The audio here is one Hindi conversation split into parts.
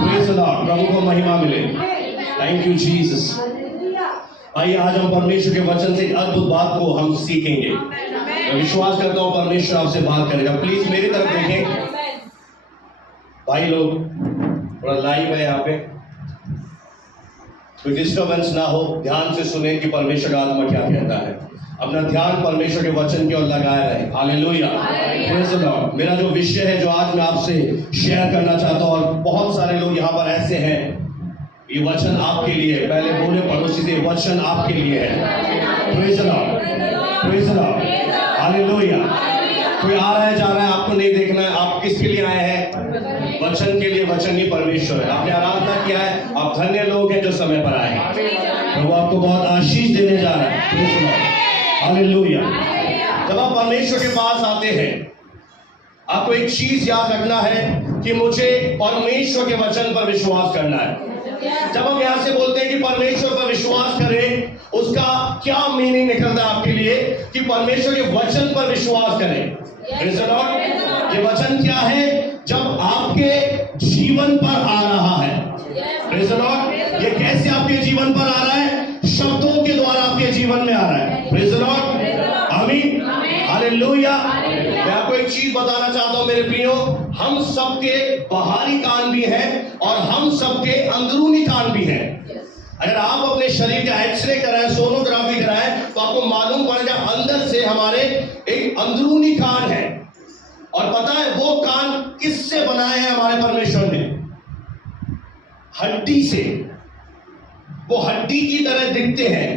Praise the Lord. प्रभु को महिमा मिले। Thank you Jesus. आइए आज हम परमेश्वर के वचन से एक अद्भुत बात को हम सीखेंगे। मैं विश्वास करता हूं परमेश्वर आपसे बात करेगा। प्लीज मेरी तरफ देखें भाई लोग, थोड़ा लाइव है यहाँ पे, कोई डिस्टर्बेंस ना हो, ध्यान से सुने कि परमेश्वर का आत्मा क्या कहता है। अपना ध्यान परमेश्वर के वचन की ओर लगाया रहे। Hallelujah, praise the Lord. मेरा जो विषय है जो आज मैं आपसे शेयर करना चाहता हूं, और बहुत सारे लोग यहाँ पर ऐसे हैं, ये वचन आपके लिए है। पहले बोले पड़ोसी से, वचन आपके लिए है। Praise the Lord, praise the lord, hallelujah. कोई आ रहा है जा रहा है, आपको नहीं देखना है। आप किसके लिए आए हैं? वचन के लिए। वचन ही परमेश्वर है। आपने आराधना किया है, आप धन्य लोग हैं जो समय पर आए हैं। वो आपको बहुत आशीष देने जा रहा है। Praise the lord, hallelujah. जब आप परमेश्वर के पास आते हैं, आपको एक चीज याद रखना है कि मुझे परमेश्वर के वचन पर विश्वास करना है। जब हम यहां से बोलते हैं कि परमेश्वर पर विश्वास करें, उसका क्या मीनिंग निकलता है आपके लिए कि परमेश्वर के वचन पर विश्वास करें। Praise the Lord. ये वचन क्या है? जब आपके जीवन पर आ रहा है। Praise the Lord. ये कैसे आपके जीवन पर आ रहा है? शब्दों के द्वारा आपके जीवन में आ रहा है। प्रेज़ द लॉर्ड, आमीन, हालेलुया। मैं आपको एक चीज बताना चाहता हूं मेरे प्रियो, हम सबके बाहरी कान भी हैं और हम सबके अंदरूनी कान भी हैं। अगर आप अपने शरीर का एक्सरे कराएं, सोनोग्राफी कराएं, तो आपको मालूम पड़ेगा अंदर से हमारे एक अंदरूनी कान है। और पता है वो कान किससे बनाए हैं? हमारे परमेश्वर ने हड्डी से। वो हड्डी की तरह दिखते हैं।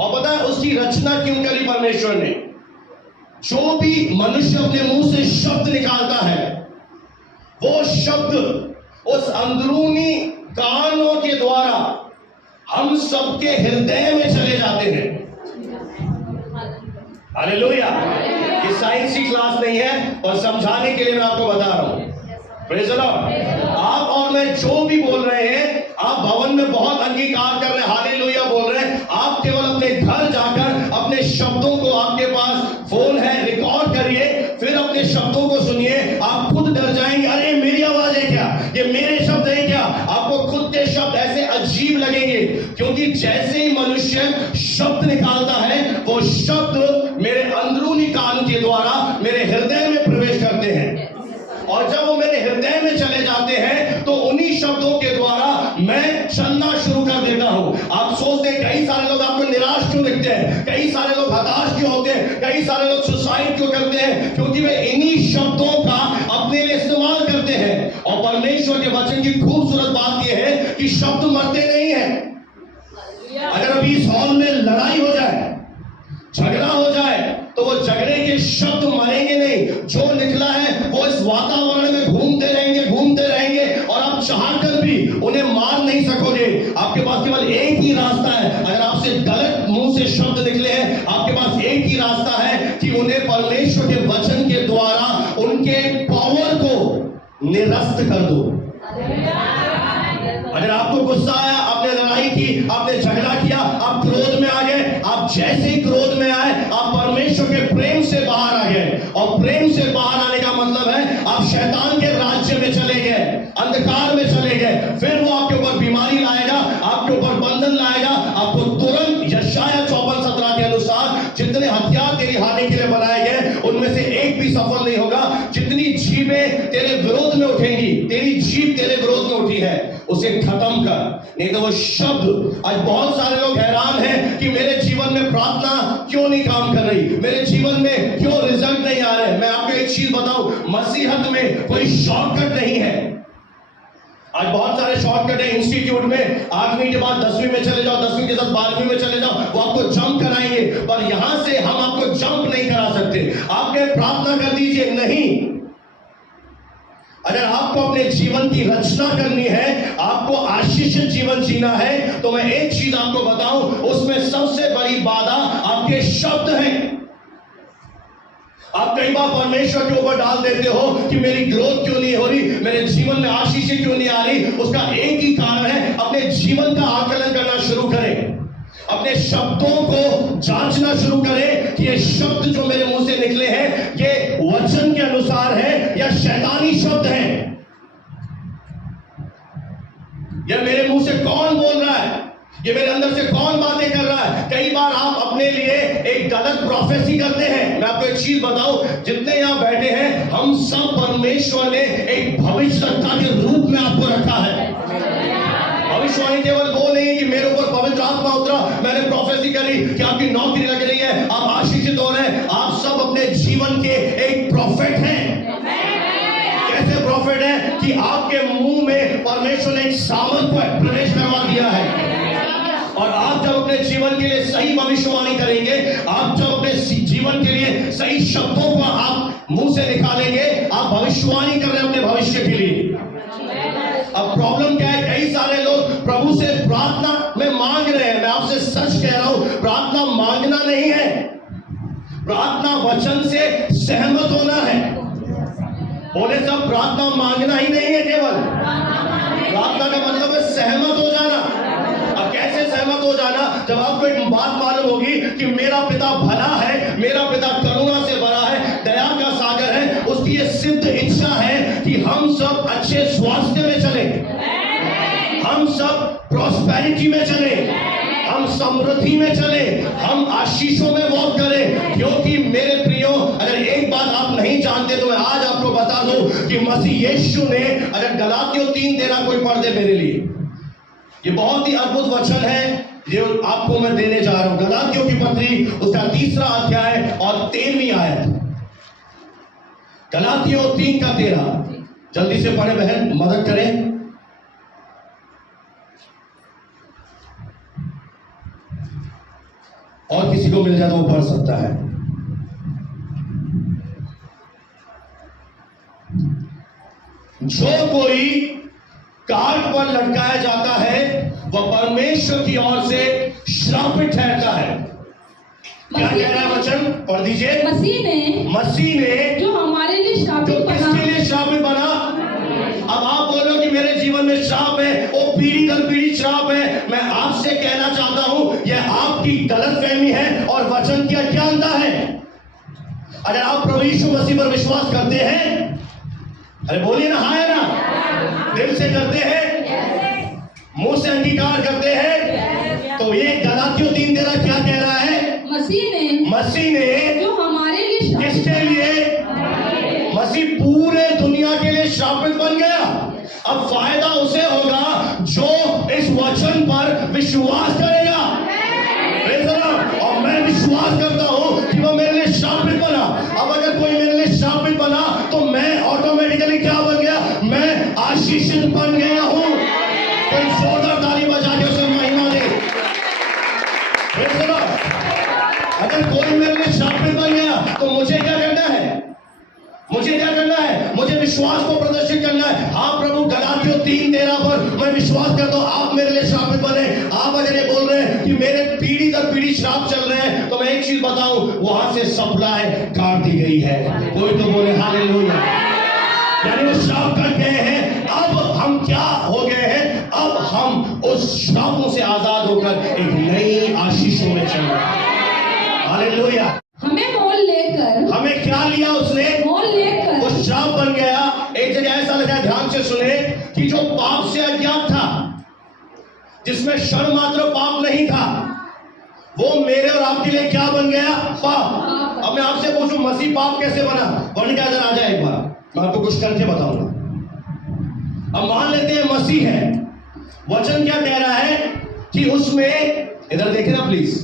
और पता है उसकी रचना क्यों करी परमेश्वर ने? जो भी मनुष्य अपने मुंह से शब्द निकालता है, वो शब्द उस अंदरूनी कानों के द्वारा हम सबके हृदय में चले जाते हैं। हालेलुया। ये साइंस की क्लास नहीं है, और समझाने के लिए मैं आपको बता रहा हूं। Praise the Lord. आप और मैं जो भी बोल रहे हैं, आप भवन में बहुत अंगीकार कर रहे हैं, हालेलुया बोल रहे हैं। आप केवल अपने घर जाकर अपने शब्दों को, आपके पास फोन है, रिकॉर्ड करिए, फिर अपने शब्दों को सुनिए। आप खुद डर जाएंगे, अरे मेरी आवाज है क्या? ये मेरे शब्द है क्या? आपको खुद के शब्द ऐसे अजीब लगेंगे, क्योंकि जैसे ही मनुष्य शब्द निकालता है, वो शब्द मेरे अंदरूनी कान के द्वारा मेरे हृदय में प्रवेश करते हैं। और जब वो मेरे हृदय में चले जाते हैं, तो उन्हीं शब्दों के द्वारा मैं चलना शुरू कर देता हूं। आप सोचते हैं कई सारे लोग आपको निराश क्यों दिखते हैं, कई सारे लोग हताश क्यों होते हैं, कई सारे लोग सुसाइड क्यों करते हैं? क्योंकि वे इन्हीं शब्दों का अपने लिए इस्तेमाल करते हैं। और परमेश्वर के वचन की खूबसूरत बात यह है कि शब्द मरते नहीं है। अगर अभी इस हॉल में लड़ाई हो जाए, झगड़ा हो जाए, तो वो झगड़े के शब्द मरेंगे नहीं। जो निकला है वो इस वातावरण में घूमते रहेंगे, घूमते रहेंगे, और आप चाहकर भी उन्हें मार नहीं सकोगे। आपके पास केवल एक ही रास्ता है। अगर आपसे गलत मुंह से शब्द निकले हैं, आपके पास एक ही रास्ता है कि उन्हें परमेश्वर के वचन के द्वारा उनके पावर को निरस्त कर दो। अगर आपको गुस्सा आया, आपने लड़ाई की, आपने झगड़ा किया, आप क्रोध में आ गए, आप जैसे ही क्रोध में आए, आप परमेश्वर के प्रेम से बाहर आ गए। और प्रेम से बाहर आने का मतलब है आप शैतान के राज्य में चले गए, अंधकार में चले गए। फिर वो आपके ऊपर बीमारी लाएगा, आपके ऊपर बंधन लाएगा। आपको तुरंत यशायाह 54:17 के अनुसार जितने हथियार तेरी हानि के लिए बनाए गए, उनमें से एक भी सफल नहीं होगा। जितनी जीभें तेरे विरोध में उठेंगी, तेरी जीभ तेरे विरोध में उठी है, उसे खत्म कर, नहीं तो वो शब्द। आज बहुत सारे लोग हैरान हैं कि मेरे जीवन में प्रार्थना क्यों नहीं काम कर रही, मेरे जीवन में क्यों रिजल्ट नहीं आ रहे। मैं आपको एक चीज बताऊं, मसीहत में कोई शॉर्टकट नहीं है। आज बहुत सारे शॉर्टकट है इंस्टीट्यूट में। 8वीं के बाद 10वीं में चले जाओ, 10वीं के साथ 12वीं में चले जाओ, वो आपको जंप कराएंगे। पर यहां से हम आपको जंप नहीं करा सकते। आपने प्रार्थना कर दीजिए, नहीं। अगर आपको अपने जीवन की रचना करनी है, आपको आशीषित जीवन जीना है, तो मैं एक चीज आपको बताऊं, उसमें सबसे बड़ी बाधा आपके शब्द हैं। आप कई बार परमेश्वर के ऊपर डाल देते हो कि मेरी ग्रोथ क्यों नहीं हो रही, मेरे जीवन में आशीषें क्यों नहीं आ रही। उसका एक ही कारण है, अपने जीवन का आकलन करना शुरू करें, अपने शब्दों को जांचना शुरू करें कि ये शब्द जो मेरे मुंह से निकले हैं, ये वचन के अनुसार है या शैतानी शब्द हैं। ये मेरे मुंह से कौन बोल रहा है, ये मेरे अंदर से कौन बातें कर रहा है। कई बार आप अपने लिए एक गलत प्रोफेसी करते हैं। मैं आपको एक चीज बताऊं, जितने यहां बैठे हैं हम सब परमेश्वर ने एक भविष्यवक्ता के रूप में आपको रखा है। भविष्यवाणी केवल वो नहीं है कि मेरे ऊपर पवित्र आत्मा उतरा, मैंने प्रोफेसी करी कि आपकी नौकरी लग रही है, आप आशीषित हो रहे हैं। आप सब अपने जीवन के एक प्रॉफिट हैं। कैसे प्रॉफिट है कि आपके मुंह में परमेश्वर ने एक सामर्थ प्रवेश करवा दिया है। और आप जब अपने जीवन के लिए सही भविष्यवाणी करेंगे, आप जब अपने जीवन के लिए सही शब्दों को आप मुंह से निकालेंगे, आप भविष्यवाणी कर रहे हैं अपने भविष्य के लिए। अब प्रॉब्लम क्या है, कई सारे लोग प्रभु से प्रार्थना में मांग रहे हैं। मैं आपसे सच कह रहा हूं, प्रार्थना मांगना नहीं है, प्रार्थना वचन से सहमत होना है। बोले सब प्रार्थना मांगना ही नहीं है, केवल प्रार्थना का मतलब है सहमत हो जाना। अब कैसे सहमत हो जाना, जब आपको एक बात मालूम होगी कि मेरा पिता भला है, मेरा पिता करुणा से भरा है, दया का सागर है, उसकी ये सिद्ध इच्छा है कि हम सब अच्छे स्वास्थ्य में चले, हम सब प्रॉस्पेरिटी में चले, हम समृद्धि में चले, हम आशीषों में वॉक करें। क्योंकि मेरे प्रियो, अगर एक बात आप नहीं जानते तो मैं आज आपको बता दूं कि मसीह यीशु ने, अगर गलातियों 3:13 कोई पढ़ दे मेरे लिए, ये बहुत ही अद्भुत वचन है जो आपको मैं देने जा रहा हूं। गलातियों की पत्री उसका 3 अध्याय और 13वीं आयत। गलातियों 3:13, जल्दी से पढ़े बहन, मदद करें। और किसी को मिल जाए तो वो पढ़ सकता है। जो कोई काट पर लटकाया जाता है वह परमेश्वर की ओर से श्रापित ठहरता है। क्या कह रहा है वचन, पढ़ दीजिए। मसीह ने जो हमारे लिए श्रापित बना, किसके लिए श्रापित बना? अब आप बोलो कि मेरे जीवन में श्राप है, वो पीढ़ी दर पीढ़ी श्राप है। मैं आपसे कहना चाहता हूं यह आपकी गलतफहमी है और वचन की अज्ञानता है। अगर आप प्रभु यीशु मसीह पर विश्वास करते हैं, अरे बोलिए ना, हाँ है ना, दिल से करते हैं, मुंह से अंगीकार करते हैं, तो ये गलातियों 3:13 क्या कह रहा है? मसीह ने जो हमारे लिए, किसके लिए? मसीह पूरे दुनिया के लिए श्रापित बन गया। अब फायदा उसे होगा जो इस वचन पर विश्वास करेगा। और मैं विश्वास करता हूं कि वो मेरे लिए श्रापित बना। अब अगर कोई मेरे लिए श्रापित बना तो मैं ऑटोमेटिकली क्या बन गया? मैं आशीषित बन गया हूं। कोई जोरदार ताली बजा के उसे महिमा दे। अगर कोई मेरे लिए श्रापित बन गया तो मुझे क्या करना है? मुझे क्या करना है? मुझे विश्वास को प्रदर्शित करना है। हाँ प्रभु, गलातियों 3:13 पर मैं विश्वास करता हूं आप मेरे लिए श्रापित बने। आप अगर ये बोल रहे हैं कि मेरे पीढ़ी दर पीढ़ी श्राप चल रहे हैं, तो मैं एक चीज बताऊं, वहां से सप्लाई काट दी गई है। कोई तो बोले हालेलुया। यानी वो श्राप कट गए हैं। अब हम क्या हो गए हैं? अब हम उस श्रापों से आजाद होकर एक नई आशीषों में चल रहे हैं। हालेलुया। हमें मोल लेकर, हमें क्या लिया उसने? मोल लेकर वो श्राप बन गया। एक जगह ऐसा लिखा है, ध्यान से सुने, कि जो पाप से अज्ञात था, जिसमें क्षण मात्र पाप नहीं था, वो मेरे और आपके लिए क्या बन गया? पाप। अब मैं आपसे पूछूं, मसीह पाप कैसे बना? वर्ण का इधर आ जाए एक बार, मैं आपको कुछ करके बताऊंगा। अब मान लेते हैं मसीह है, वचन क्या कह रहा है कि उसमें, इधर देखें ना प्लीज,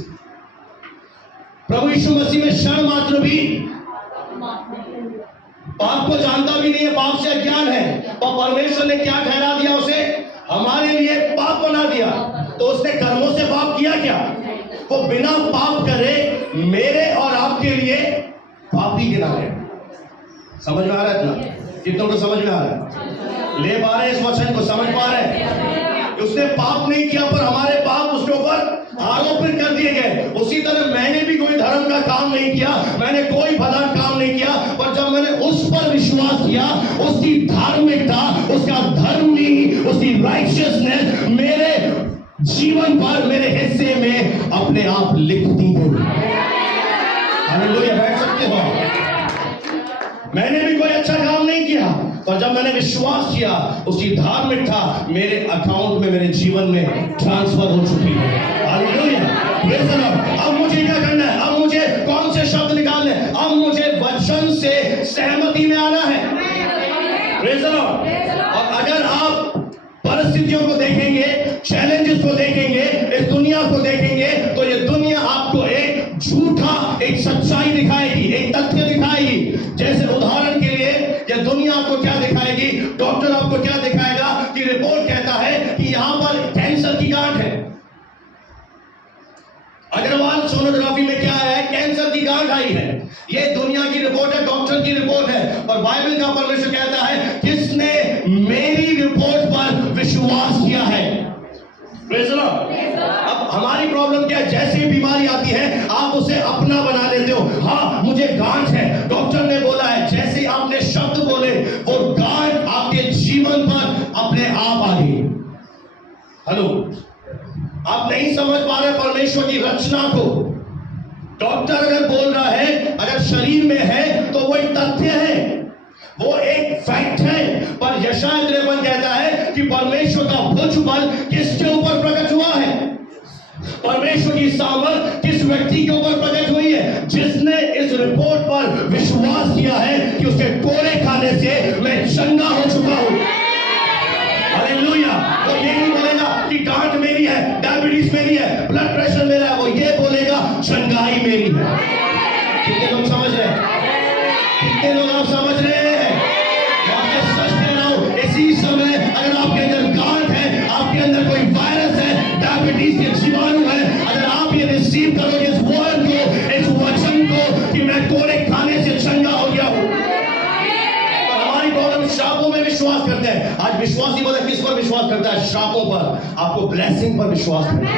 प्रभु यीशु मसीह में क्षण मात्र भी पाप को जानता भी नहीं है, पाप से अज्ञान है, और परमेश्वर ने क्या ठहरा दिया उसे? हमारे लिए पाप बना दिया। तो उसने कर्मों से पाप किया क्या? वो बिना पाप करे मेरे और आपके लिए पापी गिना है। समझ में आ रहा है इतना? कितनों को समझ में आ रहा है? ले पा रहे हैं इस वचन को? समझ पा रहे हैं? उसने पाप नहीं किया पर हमारे पाप उसके ऊपर आरोपित कर दिए गए। उसी तरह मैंने भी कोई धर्म का काम नहीं किया, मैंने कोई भला काम नहीं किया, पर जब मैंने उस पर विश्वास किया, उसकी धार्मिकता, उसका धर्मी, उसकी राइचियसनेस मेरे जीवन पर, मेरे हिस्से में अपने आप लिख दी गई। हालेलुया। बैठ सकते हो? मैंने भी कोई अच्छा काम नहीं किया, पर जब मैंने विश्वास किया, उसकी धार्मिकता मेरे अकाउंट में, मेरे जीवन में ट्रांसफर हो चुकी है। Hallelujah, praise the Lord. अब मुझे क्या करना है? अब मुझे कौन से शब्द निकालने हैं? अब मुझे वचन से सहमति में आना है। Praise the Lord. और अगर आप परिस्थितियों को देखेंगे, चैलेंजेस को देखेंगे, इस दुनिया को देखेंगे, तो ये दुनिया आपको एक झूठा, एक सच्चाई दिखाएगी, एक तथ्य दिखाएगी। जैसे उदाहरण के लिए ये दुनिया आपको क्या दिखाएगी? डॉक्टर आपको क्या दिखाएगा कि रिपोर्ट कहता है कि यहां पर कैंसर की गांठ है। अग्रवाल सोनोग्राफी में क्या है? कैंसर की गांठ आई है। ये दुनिया की रिपोर्ट है, डॉक्टर की रिपोर्ट है। और बाइबल का परमेश्वर कहता है, किसने मेरी रिपोर्ट पर विश्वास किया है? Praise the Lord. अब हमारी प्रॉब्लम क्या है? जैसे ही बीमारी आती है, आप उसे अपना बना लेते हो। हाँ, मुझे गांठ है, डॉक्टर ने बोला है। जैसे ही आपने शब्द बोले, वो गांठ आपके जीवन पर अपने आप आ गई। हेलो, आप नहीं समझ पा रहे परमेश्वर की रचना को। डॉक्टर अगर बोल रहा है, अगर शरीर में है, तो वो एक तथ्य है, वो एक फैक्ट है। पर यशायाह 53 कहता है कि परमेश्वर का भुज बल किसके ऊपर प्रकट हुआ है? परमेश्वर की सामर्थ किस व्यक्ति के ऊपर प्रकट हुई है? जिसने इस रिपोर्ट पर विश्वास किया है कि उसके कोड़े खाने से मैं चंगा हो चुका हूं। हालेलुया। वो ये नहीं बोलेगा कि गांठ मेरी है, डायबिटीज मेरी है, ब्लड प्रेशर मेरा है। वो ये बोलेगा चंगाई मेरी है। कितने लोग समझ रहे हैं? कितने लोग आप समझ रहे हैं? मैं आपसे सच कह रहा हूं, इसी समय अगर आपके अंदर गांठ है, आपके अंदर कोई वायरस है, डायबिटीज के जीवाणु है, अगर आप ये रिसीव करोगे इस वर्ड को, इस वचन को कि मैं कोड़े खाने से चंगा हो गया हूं। श्रापों में विश्वास करते हैं। आज विश्वास ही बोला, किस पर विश्वास करता है? श्रापों पर। आपको ब्लेसिंग पर विश्वास करना है।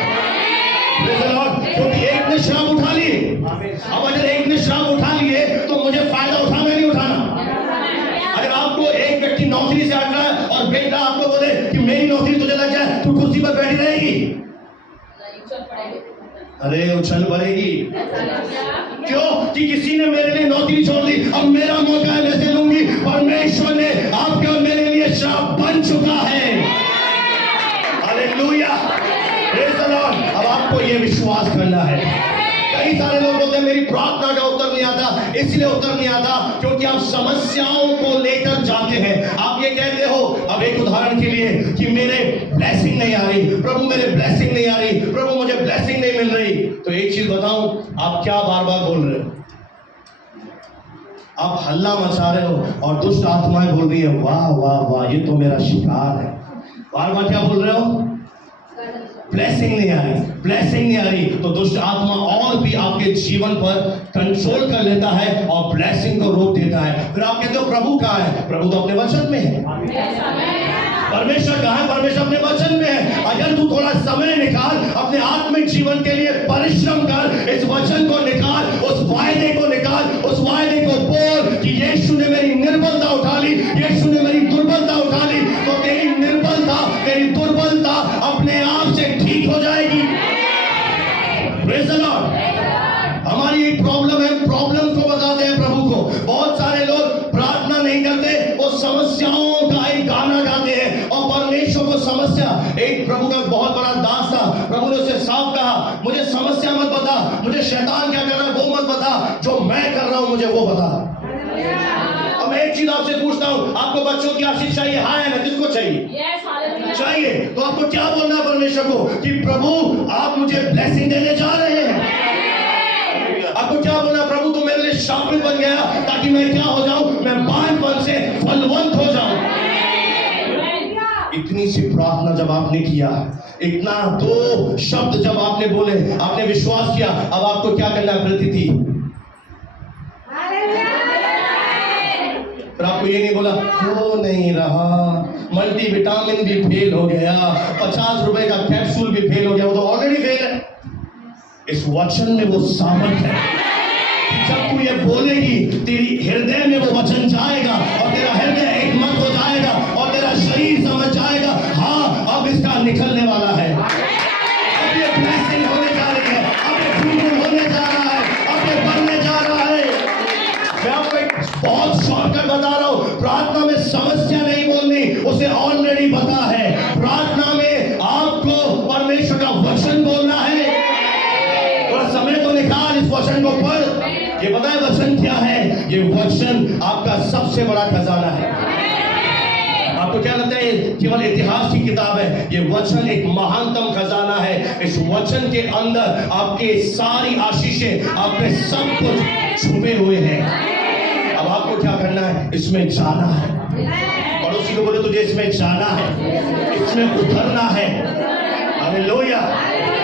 Praise the Lord. क्योंकि एक ने श्राप उठा लिए। अब अगर एक ने श्राप उठा लिए, तो मुझे फायदा उठाना नहीं उठाना। अगर आपको एक व्यक्ति नौकरी से हट रहा है और बेटा आपको बोले कि मेरी नौकरी तुझे लग जाए, तू कुर्सी पर बैठी रहेगी? अरे उछल पड़ेगी। क्यों? कि किसी ने मेरे लिए नौकरी छोड़ दी, अब मेरा मौका है, मैं लूंगी। परमेश्वर ने आपके और मेरे लिए श्राप बन चुका है। Hallelujah, praise the Lord. अब आपको ये विश्वास करना है। कई सारे लोग बोलते हैं मेरी प्रार्थना का उत्तर नहीं आता, इसलिए उत्तर नहीं आता क्योंकि आप समस्याओं को लेकर जाते हैं। आप ये कहते हो, अब एक उदाहरण के लिए, कि मेरे ब्लेसिंग नहीं आ रही, प्रभु मेरे ब्लेसिंग नहीं आ रही, प्रभु मुझे ब्लेसिंग नहीं मिल रही। तो एक चीज बताऊं, आप क्या बार बार बोल रहे हो? आप हल्ला मचा रहे हो और दुष्ट आत्माएं बोल रही है, वाह वाह वाह, ये तो मेरा शिकार है। बार बार क्या बोल रहे हो? ब्लेसिंग नहीं आ रही, ब्लेसिंग नहीं आ रही। तो दुष्ट आत्मा और भी आपके जीवन पर कंट्रोल कर लेता है और ब्लेसिंग को रोक देता है। फिर आप कहते हो प्रभु कहाँ है? प्रभु तो अपने वचन में है। परमेश्वर कहाँ है? परमेश्वर अपने वचन में है। अगर तू थोड़ा समय निकाल, अपने आत्मिक जीवन के लिए परिश्रम कर, इस वचन को निकाल, उस वायदे को निकाल, उस वायदे को बोल कि यीशु ने मेरी निर्बलता उठा ली, यीशु ने मेरी दुर्बलता उठा ली, तो तेरी निर्बलता, तेरी दुर्बलता अपने आप से ठीक हो जाएगी। Praise the Lord. हमारी एक प्रॉब्लम है, प्रॉब्लम को बताते हैं प्रभु को। बहुत सारे लोग प्रार्थना नहीं करते, वो समस्याओं का एक गाना गाते हैं और परमेश्वर को समस्या। एक प्रभु का बहुत बड़ा दास था, प्रभु ने उसे साफ कहा, मुझे समस्या मत बता, मुझे शैतान क्या कर रहा है वो मत बता, जो मैं कर रहा हूं मुझे वो बता। अब मैं एक चीज आपसे पूछता हूं, आपको बच्चों की आशीष चाहिए? हाँ है ना? किसको चाहिए? चाहिए। तो आपको क्या बोलना है परमेश्वर को कि प्रभु आप मुझे ब्लेसिंग देने जा रहे हैं। आपको क्या बोलना? प्रभु तो मेरे लिए शापित बन गया ताकि मैं क्या हो जाऊं? मैं बांझपन से फलवंत हो जाऊं। इतनी सी प्रार्थना जब आपने किया, इतना दो शब्द जब आपने बोले, आपने विश्वास किया, अब आपको क्या करना है? प्रतिथि। पर आपको ये नहीं बोला हो नहीं रहा, मल्टीविटामिन भी फेल हो गया, 50 रुपए का कैप्सूल भी फेल हो गया, वो तो ऑलरेडी फेल है। इस वचन में वो सामर्थ है कि जब तू ये बोलेगी, तेरी हृदय में वो वचन जाएगा और तेरा हृदय एकमत हो जाएगा और तेरा शरीर समझ जाएगा, हाँ अब इसका निकलने वाला है, अब ये ब्लेसिंग होने जा रही है, अब ये फूल होने जा रहा है, अब ये बढ़ने जा रहा है। मैं आपको एक बहुत शॉर्ट आपका सबसे बड़ा खजाना है। आपको क्या लगता है ये केवल इतिहास की किताब है? ये वचन एक महानतम खजाना है। इस वचन के अंदर आपके सारी आशीषें, आपके सब कुछ छुपे हुए हैं। अब आपको क्या करना है? इसमें जाना है। पड़ोसी को बोले तुझे इसमें जाना है, इसमें उतरना है। Hallelujah,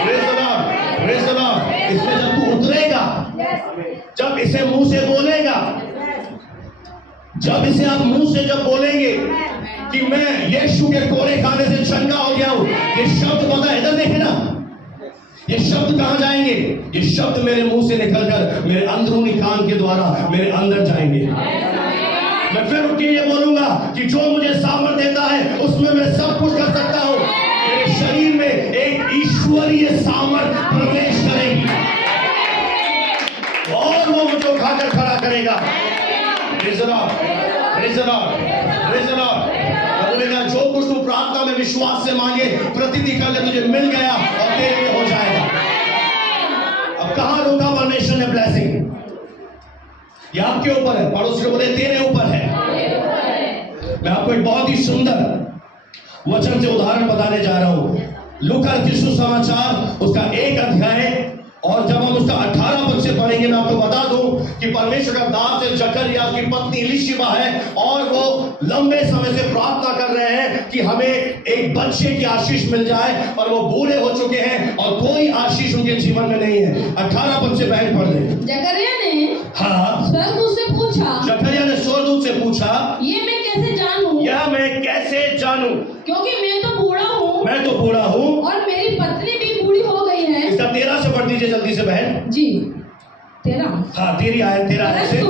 praise the Lord, praise the Lord. इसमें जब तू उतरेगा, जब इसे मुंह से बोलेगा, जब इसे आप मुंह से जब बोलेंगे कि मैं यीशु के कोड़े खाने से चंगा हो गया हूं, ये शब्द पता है, इधर देखे ना, ये शब्द कहां जाएंगे? ये शब्द मेरे मुंह से निकलकर मेरे अंदरूनी कान के द्वारा मेरे अंदर जाएंगे। मैं फिर उठ के ये बोलूंगा कि जो मुझे सामर्थ देता है उसमें मैं सब कुछ कर सकता हूं। मेरे शरीर में एक ईश्वरीय सामर्थ प्रवेश करेगी और वो मुझे उठाकर खड़ा करेगा। Praise the Lord, praise the Lord, praise the Lord. बोलेगा जो कुछ तू प्रार्थना में विश्वास से मांगे, प्रतिदिन कर ले, तुझे मिल गया और तेरे लिए हो जाएगा। अब कहां रोका परमेश्वर ने ब्लेसिंग? ये आपके ऊपर है। पड़ोसी को बोले तेरे ऊपर है। मैं आपको एक बहुत ही सुंदर वचन से उदाहरण बताने जा रहा हूं। लूका सुसमाचार उसका 1 अध्याय, और जब हम उसका 18 पद से पढ़ेंगे, मैं आपको बता दूं कि परमेश्वर का दास है जकरिया की पत्नी इलिशिबा है, और वो लंबे समय से प्रार्थना कर रहे हैं कि हमें एक बच्चे की आशीष मिल जाए, और वो बूढ़े हो चुके हैं और कोई आशीष उनके जीवन में नहीं है। 18 पद से बहन पढ़ ले। जकरिया ने स्वर्गदूत से पूछा, जकरिया ने स्वर्गदूत से पूछा, ये मैं कैसे जानूं? यह मैं कैसे जानूं? क्योंकि मैं तो बूढ़ा हूँ, मैं तो बूढ़ा हूँ और मेरी पत्नी भी बूढ़ी हो गई है। इसका 13 से पढ़ दीजिए जल्दी से बहन जी, 13। हाँ, तेरी आयत 13 से।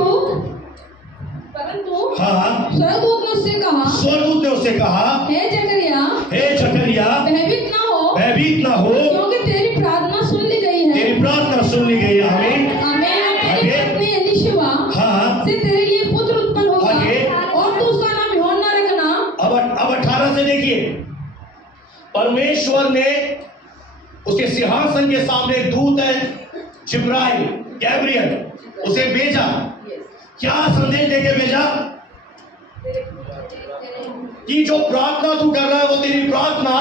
परंतु हाँ, स्वर्गदूत ने उससे कहा, हे जकरिया, भयभीत ना हो, क्योंकि तेरी प्रार्थना सुन ली गई है। तेरी प्रार्थना सुन ली गई है। आमीन, आमीन। तेरी पत्नी एलीशिबा से तेरे लिए पुत्र उत्पन्न होगा, और तू उसका नाम यूहन्ना रखना। अब 18 से देखिए, परमेश्वर ने उसके सिंहासन के सामने एक दूत है जिब्राइल, गैब्रियल, उसे भेजा। क्या संदेश देके भेजा? कि जो प्रार्थना तू कर रहा है वो तेरी प्रार्थना,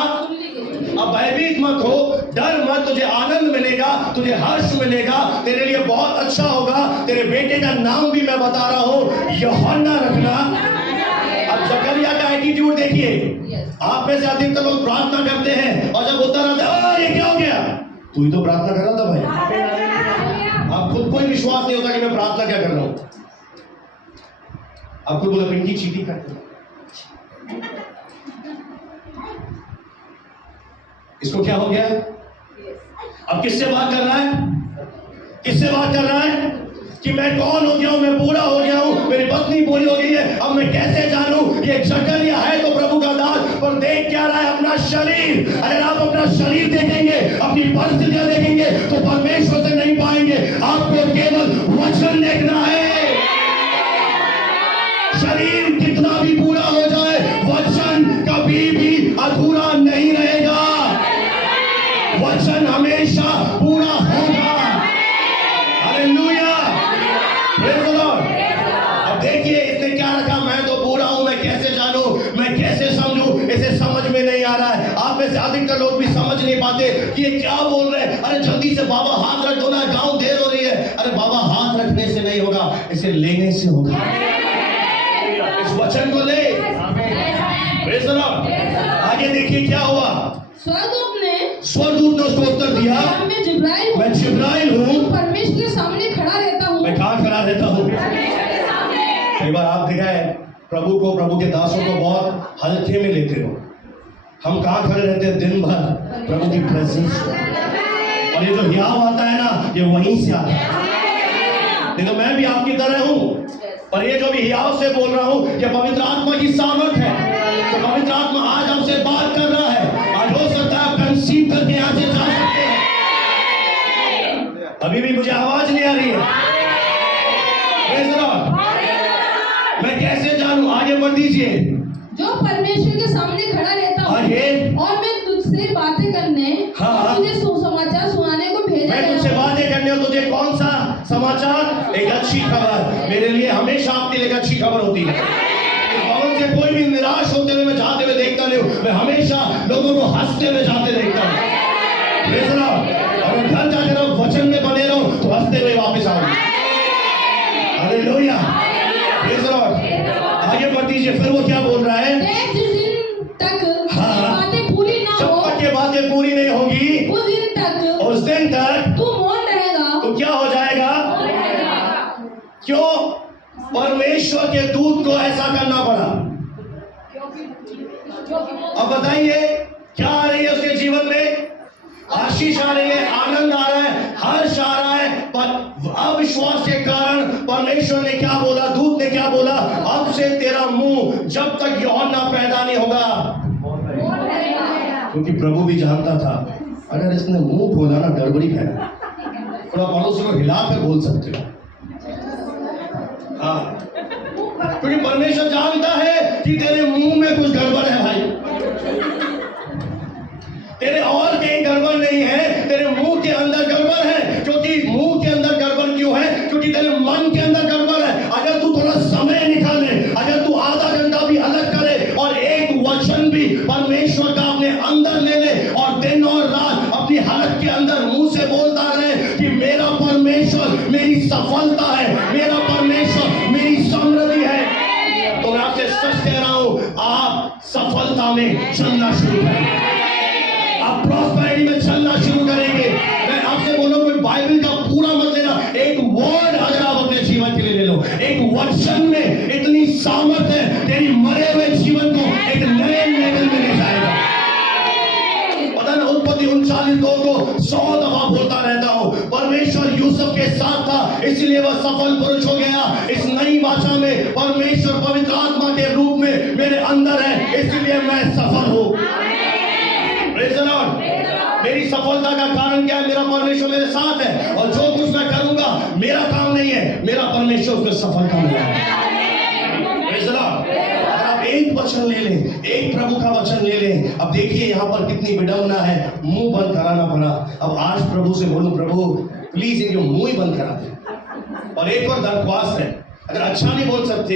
अब भयभीत मत हो, डर मत, तुझे आनंद मिलेगा, तुझे हर्ष मिलेगा, तेरे लिए बहुत अच्छा होगा। तेरे बेटे का नाम भी मैं बता रहा हूं, यूहन्ना रखना। अब जकरिया का एटीट्यूड देखिए। आप में से अधिकतर लोग प्रार्थना करते हैं और जब उत्तर आता है ये क्या हो गया, तू ही तो प्रार्थना कर रहा था भाई। आप खुद को ही विश्वास नहीं होता कि मैं प्रार्थना क्या कर रहा हूं। आपको बोला पिंकी चीटी करते, इसको क्या हो गया? अब किससे बात कर रहा है? किससे बात कर रहा है? कि मैं कौन हो गया हूं, मैं बूढ़ा हो गया हूं, मेरी पत्नी बूढ़ी हो गई है, अब मैं कैसे जानूं? ये जकरिया है तो प्रभु का दास, पर देख क्या रहा है? अपना शरीर। अगर आप अपना शरीर देखेंगे, अपनी परिस्थितियां देखेंगे, तो परमेश्वर से नहीं पाएंगे। आपको केवल वचन देखना है। शरीर कितना भी पूरा हो जाए, वचन कभी भी अधूरा नहीं रहेगा। वचन हमेशा पूरा होगा। Hallelujah, praise the Lord. अब देखिए इसने क्या रखा, मैं तो बूढ़ा हूं, मैं कैसे जानूं, मैं कैसे समझूं? इसे समझ में नहीं आ रहा है। आप में से अधिकतर लोग भी समझ नहीं पाते कि ये क्या बोल रहे हैं। अरे जल्दी से बाबा हाथ रख दो ना, गांव देर हो रही है। अरे बाबा हाथ रखने से नहीं होगा, इसे लेने से होगा। इस वचन को ले। Praise the Lord. आगे देखिए क्या हुआ। स्वर्गदूत ने उसको उत्तर दिया, मैं जिब्राइल हूँ, परमेश्वर के सामने खड़ा रहता हूँ। मैं कहाँ खड़ा रहता हूँ? कई बार आप देखा है प्रभु को, प्रभु के दासों को बहुत हल्के में लेते हो। हम कहाँ खड़े रहते हैं? दिन भर प्रभु की प्रेजेंस। और ये जो हियाव आता है ना, ये वहीं से आता है। देखो मैं भी आपकी तरह हूँ, पर ये जो भी हियाव से बोल रहा हूँ, ये पवित्र आत्मा की सामर्थ है। तो पवित्र आत्मा आज हमसे बात कर रहा है। आज हो सकता है आप कंसीव करके यहाँ से जा सकते हैं। अभी भी मुझे आवाज नहीं आ रही है। मैं कैसे जानूं? आगे बढ़ दीजिए। जो परमेश्वर के सामने खड़ा रहता हूँ, और मैं तुझसे बातें करने, तुझे सुसमाचार सुनाने को भेजा मैं तुझसे बातें करने और तुझे कौन सा समाचार, एक अच्छी खबर। मेरे लिए हमेशा आपके लिए एक अच्छी खबर होती है। भवन से कोई भी निराश होते हुए मैं जाते हुए देखता नहीं हूं, मैं हमेशा लोगों को हंसते हुए जाते देखता हूं। Praise the Lord. और घर जाकर आप वचन में बने रहो तो हंसते हुए वापस आओ। हालेलुया। Praise the Lord. आगे बढ़ दीजिए, फिर वो क्या बोल रहा है? जिस दिन तक हाँ, बातें पूरी ना जब हो, तक ये बातें पूरी नहीं होगी, उस दिन तक तू मौन रहेगा। तो क्या हो जाएगा? क्यों परमेश्वर के दूत को ऐसा करना पड़ा? अब बताइए, क्या आ रही है उसके जीवन में? आशीष आ रही है, आनंद आ रहा है, हर्ष आ रहा है। पर अविश्वास के कारण परमेश्वर ने क्या बोला, दूत ने क्या बोला? अब से तेरा मुंह जब तक यूहन्ना पैदा नहीं होगा। क्योंकि प्रभु भी जानता था अगर इसने मुंह खोला ना गड़बड़ी फैला। थोड़ा पड़ोसी को हिला कर बोल सकते हो। हाँ, क्योंकि परमेश्वर जानता है कि तेरे मुंह में कुछ गड़बड़ है भाई। तेरे और कहीं गड़बड़ नहीं है, तेरे मुंह के अंदर गड़बड़ है। क्योंकि मुंह के अंदर गड़बड़ क्यों है? क्योंकि तेरे मन के अंदर गड़बड़ है। अगर तू थोड़ा समय निकाले, अगर तू आधा घंटा भी अलग करे और एक वचन भी परमेश्वर का अपने अंदर ले ले और दिन और रात अपनी हालत के अंदर मुंह से बोलता रहे कि मेरा परमेश्वर मेरी सफलता है, मेरा परमेश्वर मेरी समृद्धि है, तो मैं आपसे सच कह रहा हूं, आप सफलता में चलना शुरू करेंगे, आप प्रॉस्पेरिटी में चलना शुरू करेंगे। मैं आपसे बोलूं, कोई बाइबल का पूरा मत लेना, एक वर्ड अगर आप अपने जीवन के लिए ले लो, एक वचन में इतनी सामर्थ्य है, तेरी मरे हुए जीवन को एक नए लेवल में ले जाएगा। पता ना, उत्पत्ति 39 को 100 दफा बोलता रहता हूं, परमेश्वर यूसुफ के साथ था इसलिए वह सफल पुरुष हो गया। इस नई भाषा में परमेश्वर पवित्र आत्मा के रूप में मेरे अंदर है, इसलिए मैं सफल हूं। Praise the Lord. मेरी सफलता का कारण क्या है? मेरा परमेश्वर मेरे साथ है, और जो कुछ मैं करूंगा मेरा काम नहीं है, मेरा परमेश्वर उसको सफलता मिला है। Praise the Lord. अगर आप एक वचन ले लें, एक प्रभु का वचन ले लें, अब देखिए यहाँ पर कितनी विडंबना है, मुंह बंद कराना पड़ा। अब आज प्रभु से बोलूं, प्रभु प्लीज इनके मुंह ही बंद करा दे। और एक और दरख्वास्त है, अगर अच्छा नहीं बोल सकते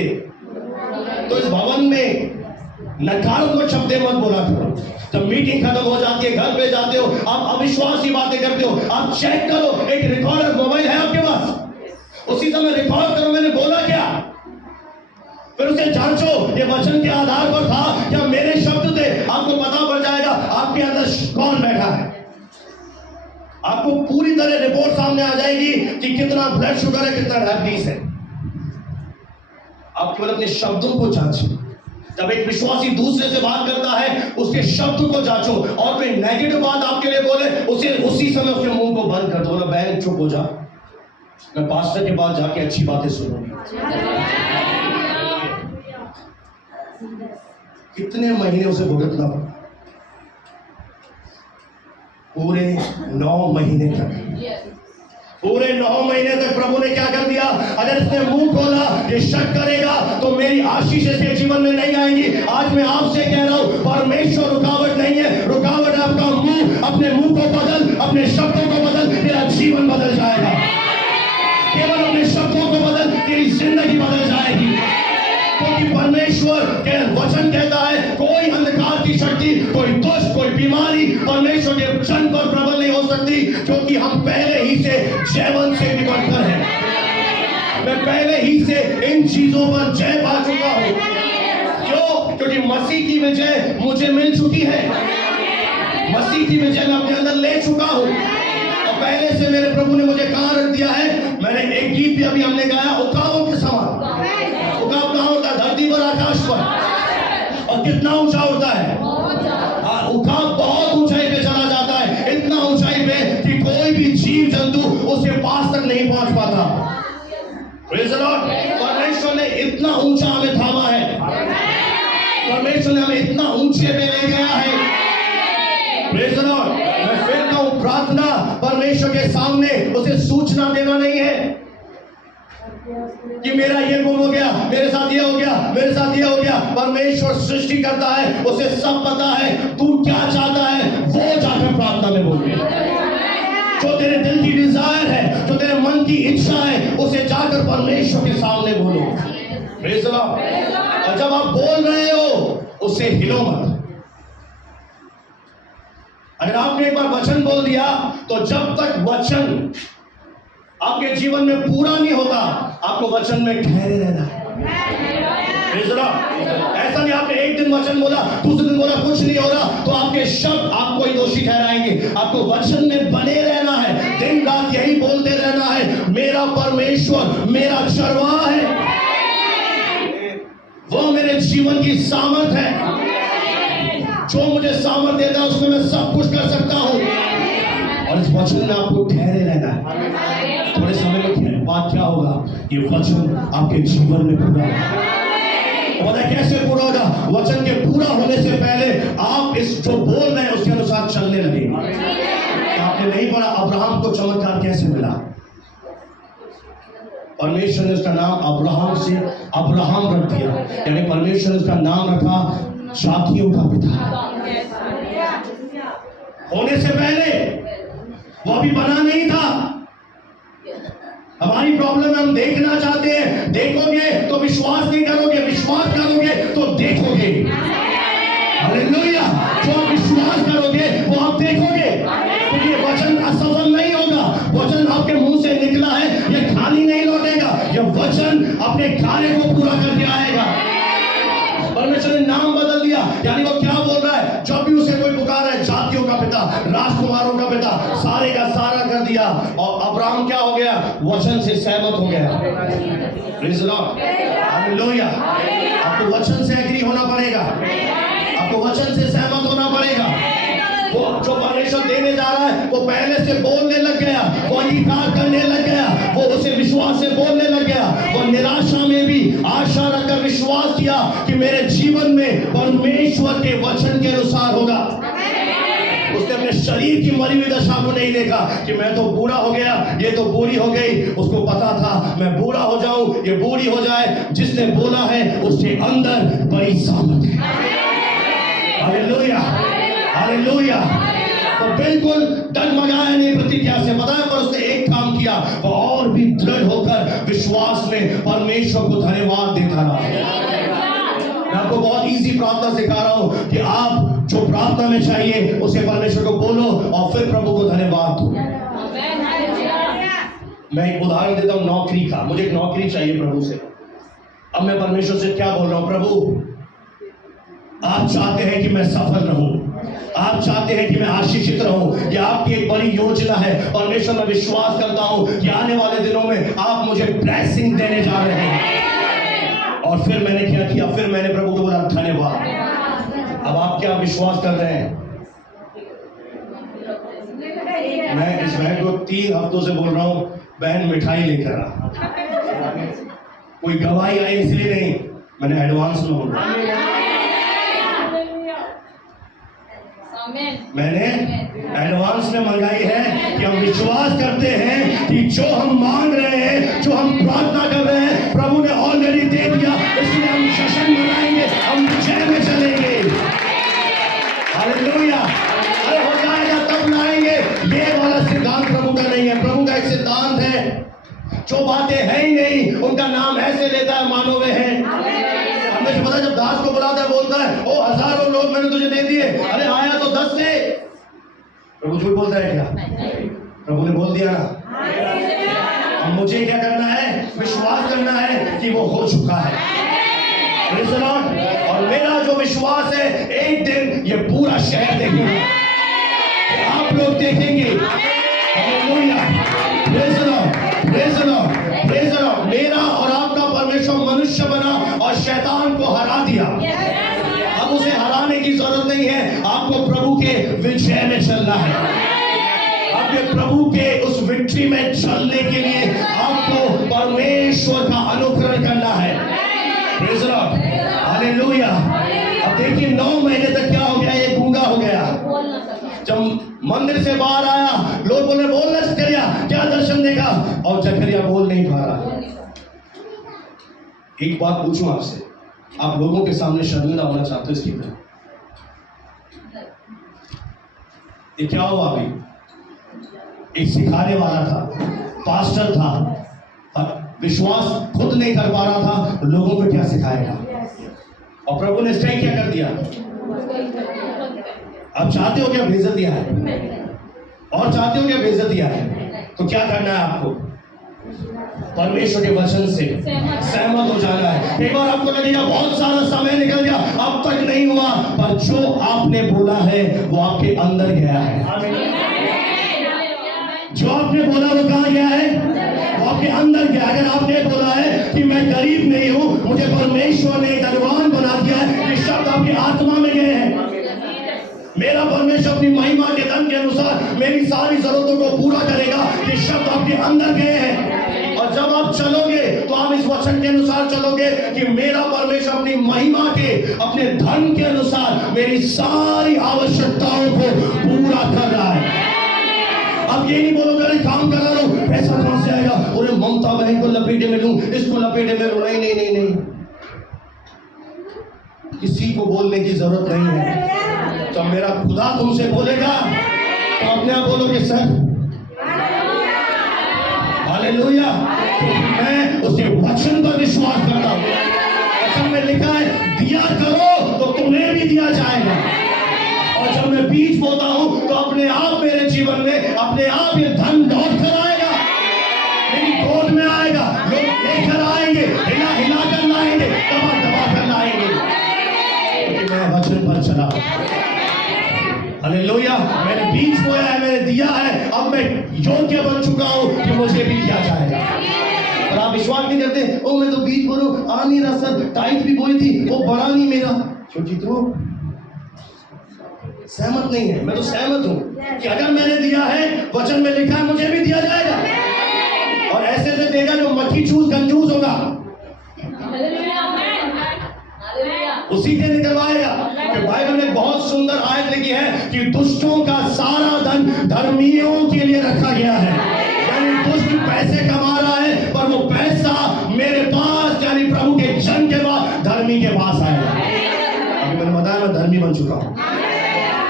तो इस भवन में नकारात्मक शब्द मत बोला करो। जब मीटिंग खत्म हो जाती है, घर पे जाते हो, आप अविश्वास की बातें करते हो, आप चेक करो, एक रिकॉर्डर मोबाइल है आपके पास, उसी समय रिकॉर्ड करो मैंने बोला क्या, फिर उसे जांचो ये वचन के आधार पर था क्या मेरे शब्द थे। आपको पता पड़ जाएगा आपके अंदर कौन बैठा है। आपको पूरी तरह रिपोर्ट सामने आ जाएगी कि कितना ब्लड शुगर है, कितना डायबिटीज है। आप केवल अपने शब्दों को जांचो। जब एक विश्वासी दूसरे से बात करता है, उसके शब्द को जांचो, और कोई नेगेटिव बात आपके लिए बोले उसे उसी समय उसके मुंह को बंद कर दो। बोला बहन चुप हो जा, मैं पास्टर के पास जाके अच्छी बातें सुनूंगी। कितने महीने उसे भुगतना पड़ा? पूरे 9 महीने तक, पूरे 9 महीने तक प्रभु ने क्या कर दिया? अगर इसने मुंह खोला, ये शक करेगा तो मेरी आशीष इसके जीवन में नहीं आएगी। आज मैं आपसे कह रहा हूं, परमेश्वर रुकावट नहीं है, रुकावट है आपका मुंह। अपने मुंह को बदल, अपने शब्दों को बदल, तेरा जीवन बदल जाएगा। केवल अपने शब्दों को बदल, तेरी जिंदगी बदल जाएगी। क्योंकि परमेश्वर के वचन कहता है कोई अंधकार की शक्ति, कोई दुष्ट, कोई बीमारी परमेश्वर के वचन पर प्रबल नहीं हो सकती, क्योंकि हम पहले ही से जयवंत से निपटकर हैं। मैं पहले ही से इन चीजों पर जय पा चुका हूं। क्यों? क्योंकि मसीह की विजय मुझे मिल चुकी है, मसीह की विजय मैं अपने अंदर ले चुका हूं। और पहले से मेरे प्रभु ने मुझे कहां रख दिया है। मैंने एक गीत भी अभी हमने गाया, उकाबों के समान। उकाब कहां होता है? धरती पर, आकाश पर। और कितना ऊंचा होता है? उकाब बहुत ऊंचाई पे चला जाता है, इतना ऊंचाई पे कि कोई भी जीव जंतु उसके पास तक नहीं पहुंच पाता। Praise the Lord. परमेश्वर ने इतना ऊंचा हमें थामा है, परमेश्वर ने हमें इतना ऊंचे पे ले गया है। Praise the Lord. मैं फिर कहूं, प्रार्थना परमेश्वर के सामने उसे सूचना देना नहीं है कि मेरा ये गुम हो गया, मेरे साथ ये हो गया, मेरे साथ ये हो गया। परमेश्वर सृष्टि करता है, उसे सब पता है तू क्या चाहता है, वो जाकर प्रार्थना में बोल। जो तेरे दिल की डिजायर है, जो तेरे मन की इच्छा है उसे जाकर परमेश्वर के सामने बोलो। Praise the Lord. और जब आप बोल रहे हो उसे हिलो मत। अगर आपने एक बार वचन बोल दिया तो जब तक वचन आपके जीवन में पूरा नहीं होता आपको वचन में ठहरे रहना है। ऐसा नहीं आपने एक दिन वचन बोला, दूसरे दिन बोला कुछ नहीं हो रहा तो आपके शब्द आपको ही दोषी ठहराएंगे। आपको वचन में बने रहना है, दिन रात यही बोलते रहना है, मेरा परमेश्वर मेरा चरवाहा है, वो मेरे जीवन की सामर्थ है, जो मुझे सामर्थ देता है उसमें मैं सब कुछ कर सकता हूं। और इस वचन में आपको ठहरे रहना है। थोड़े समय में बात क्या होगा, ये वचन आपके जीवन में पूरा होगा। कैसे पूरा होगा? वचन के पूरा होने से पहले आप इस जो बोल रहे हैं उसके अनुसार चलने लगे। आपने नहीं पढ़ा अब्राहम को चमत्कार कैसे मिला? परमेश्वर ने उसका नाम अब्राहम से अब्राहम रख दिया, यानी परमेश्वर ने उसका नाम रखा जातियों का पिता। होने से पहले वो अभी बना नहीं था। हमारी प्रॉब्लम है, हम देखना चाहते हैं, देखोगे तो विश्वास नहीं करोगे, विश्वास करोगे तो देखोगे। हालेलुया। जो आप विश्वास करोगे वो आप देखोगे। तो ये वचन असफल नहीं होगा। वचन आपके मुंह से निकला है, ये खाली नहीं लौटेगा। ये वचन अपने कार्य को पूरा करके आएगा। परमेश्वर ने नाम बदल दिया, यानी वो क्या बोल रहा है? जब भी उसे कोई पुकारा है, जातियों का पिता, राजकुमारों का पिता, सारे का सारा कर दिया। और अब्राहम क्या हो गया? वचन से सहमत हो गया। Praise the lord. हालेलुया। आपको वचन से एग्री होना पड़ेगा, आपको वचन से सहमत होना पड़ेगा। वो जो परमेश्वर देने जा रहा है वो पहले से बोलने लग गया, वो अंगीकार करने लग गया, वो उसे विश्वास से बोलने लग गया। वो निराशा में भी आशा रखकर विश्वास किया कि मेरे जीवन में परमेश्वर के वचन के अनुसार होगा। उसने अपने शरीर की मरी हुई दशा को नहीं देखा कि मैं तो बूढ़ा हो गया, ये तो बूढ़ी हो गई। उसको पता था मैं बूढ़ा हो जाऊं, ये बूढ़ी हो जाए, जिसने बोला है उसके अंदर बड़ी सामर्थ है। Hallelujah, hallelujah. तो बिल्कुल डगमगाया नहीं प्रतिज्ञा से, बताया, पर उसने एक काम किया, वो और भी दृढ़ होकर विश्वास में परमेश्वर को धन्यवाद देता रहा। मैं आपको बहुत इजी प्रार्थना सिखा रहा हूं कि आप जो प्रार्थना में चाहिए उसे परमेश्वर को बोलो और फिर प्रभु को धन्यवाद दो। मैं एक उदाहरण देता हूं नौकरी का। मुझे एक नौकरी चाहिए प्रभु से। अब मैं परमेश्वर से क्या बोल रहा हूं? प्रभु आप चाहते हैं कि मैं सफल रहूं, आप चाहते हैं कि मैं आशीषित रहूं, यह आपकी एक बड़ी योजना है। परमेश्वर मैं विश्वास करता हूं कि आने वाले दिनों में आप मुझे ब्लेसिंग देने जा रहे हैं। और फिर मैंने क्या किया? फिर मैंने प्रभु को बोला धन्यवाद। अब आप क्या विश्वास कर रहे हैं? मैं इस बहन को 3 हफ्तों से बोल रहा हूं, बहन मिठाई लेकर आ। कोई गवाही आई इसलिए नहीं, मैंने एडवांस में बोल रहा। मैंने एडवांस में मंगाई है कि हम विश्वास करते हैं कि जो हम मांग रहे हैं, जो हम प्रार्थना कर रहे हैं, प्रभु ने ऑलरेडी दे दिया। इसलिए हम जश्न मनाएंगे, हम विजय में चलेंगे। हालेलुया। अरे हो जाएगा तब लाएंगे। ये वाला सिद्धांत प्रभु का नहीं है। प्रभु का एक सिद्धांत है, जो बातें है ही नहीं उनका नाम ऐसे लेता है मानो वे हैं। हमें पता, जब दास को बुलाता है बोलता है ओ हजारों लोग मैंने तुझे दे दिए, अरे आया तो 10 से। प्रभु झूठ बोलता है क्या? प्रभु ने बोल दिया ना। अब मुझे क्या करना है? विश्वास करना है कि वो हो चुका है। Praise the Lord. और मेरा जो विश्वास है, एक दिन ये पूरा शहर देखेगा, आप लोग देखेंगे। Hallelujah. Praise the Lord, praise the Lord, praise the Lord. मेरा और आपका परमेश्वर मनुष्य बना और शैतान को हरा दिया। अब उसे हराने की जरूरत नहीं है, आपको प्रभु के विजय में चलना है। आपके प्रभु के उस विक्ट्री में चलने के लिए आपको परमेश्वर का अनुकरण करना है। Praise the lord, hallelujah. अब देखिए 9 महीने तक क्या हो गया? ये गूंगा हो गया। जब मंदिर से बाहर आया, लोग बोले बोलना जकरिया, क्या दर्शन देखा? और जकरिया बोल नहीं पा रहा। एक बात पूछूं आपसे, आप लोगों के सामने शर्मिंदा होना चाहते हो इसकी वजह? ये क्या हुआ? अभी एक सिखाने वाला था, पास्टर था, विश्वास खुद नहीं कर पा रहा था, लोगों को क्या सिखाएगा? और प्रभु ने स्ट्राइक क्या कर दिया? अब चाहते हो क्या बेइज्जती है? और चाहते हो क्या बेइज्जती है? तो क्या करना है आपको? परमेश्वर के वचन से सहमत हो जाना है। एक बार आपको लगेगा बहुत सारा समय निकल गया, अब तक नहीं हुआ, पर जो आपने बोला है वो आपके अंदर गया है। जो आपने बोला वो कहाँ गया है? वो आपके अंदर गया। अगर आपने बोला है कि मैं गरीब नहीं हूं, मुझे परमेश्वर ने धनवान बना दिया है, ये शब्द आपकी आत्मा में गए हैं। मेरा परमेश्वर अपनी महिमा के धन के अनुसार मेरी सारी जरूरतों को पूरा करेगा, ये शब्द आपके अंदर गए हैं। और जब आप चलोगे तो आप इस वचन के अनुसार चलोगे कि मेरा परमेश्वर अपनी महिमा के, अपने धन के अनुसार मेरी सारी आवश्यकताओं को पूरा कर रहा है। अब ये नहीं बोलोगे अरे काम कर रहा हूं, पैसा कहां से आएगा, अरे ममता बहन को लपेटे में लूं, इसको लपेटे में लूं। नहीं नहीं नहीं नहीं, किसी को बोलने की जरूरत नहीं है। जब मेरा खुदा तुमसे बोलेगा तो अपने आप बोलोगे सर हालेलुया। मैं उसके वचन पर विश्वास करता हूं। वचन में लिखा है दिया करो तो तुम्हें भी दिया जाएगा। और जब मैं बीज बोता हूं तो अपने आप मेरे जीवन में अपने आप ये धन लौट कर आएगा, मेरी गोद में आएगा, लोग लेकर आएंगे, हिला हिला कर लाएंगे, दबा दबा कर लाएंगे, क्योंकि मैं वचन पर चला। हालेलुया। मैंने बीज बोया है, मैंने दिया है, अब मैं योग्य बन चुका हूं कि मुझे भी दिया जाएगा। और आप विश्वास नहीं करते, ओ मैं तो बीज बोलूं आ नहीं रहा सर, टाइट भी बोई थी वो बड़ा नहीं मेरा, क्योंकि तो सहमत नहीं है। मैं तो सहमत हूं कि अगर मैंने दिया है, वचन में लिखा है मुझे भी दिया जाएगा। और ऐसे से देगा जो मक्खी चूस कंजूस होगा उसी से निकलवाएगा। कि बाइबल में बहुत सुंदर आयत लिखी है कि दुष्टों का सारा धन धर्मियों के लिए रखा गया है। यानी दुष्ट पैसे कमा रहा है, पर वो पैसा मेरे पास यानी प्रभु के जन के बाद धर्मी के पास आएगा। अभी मैंने बताया मैं धर्मी बन चुका हूं।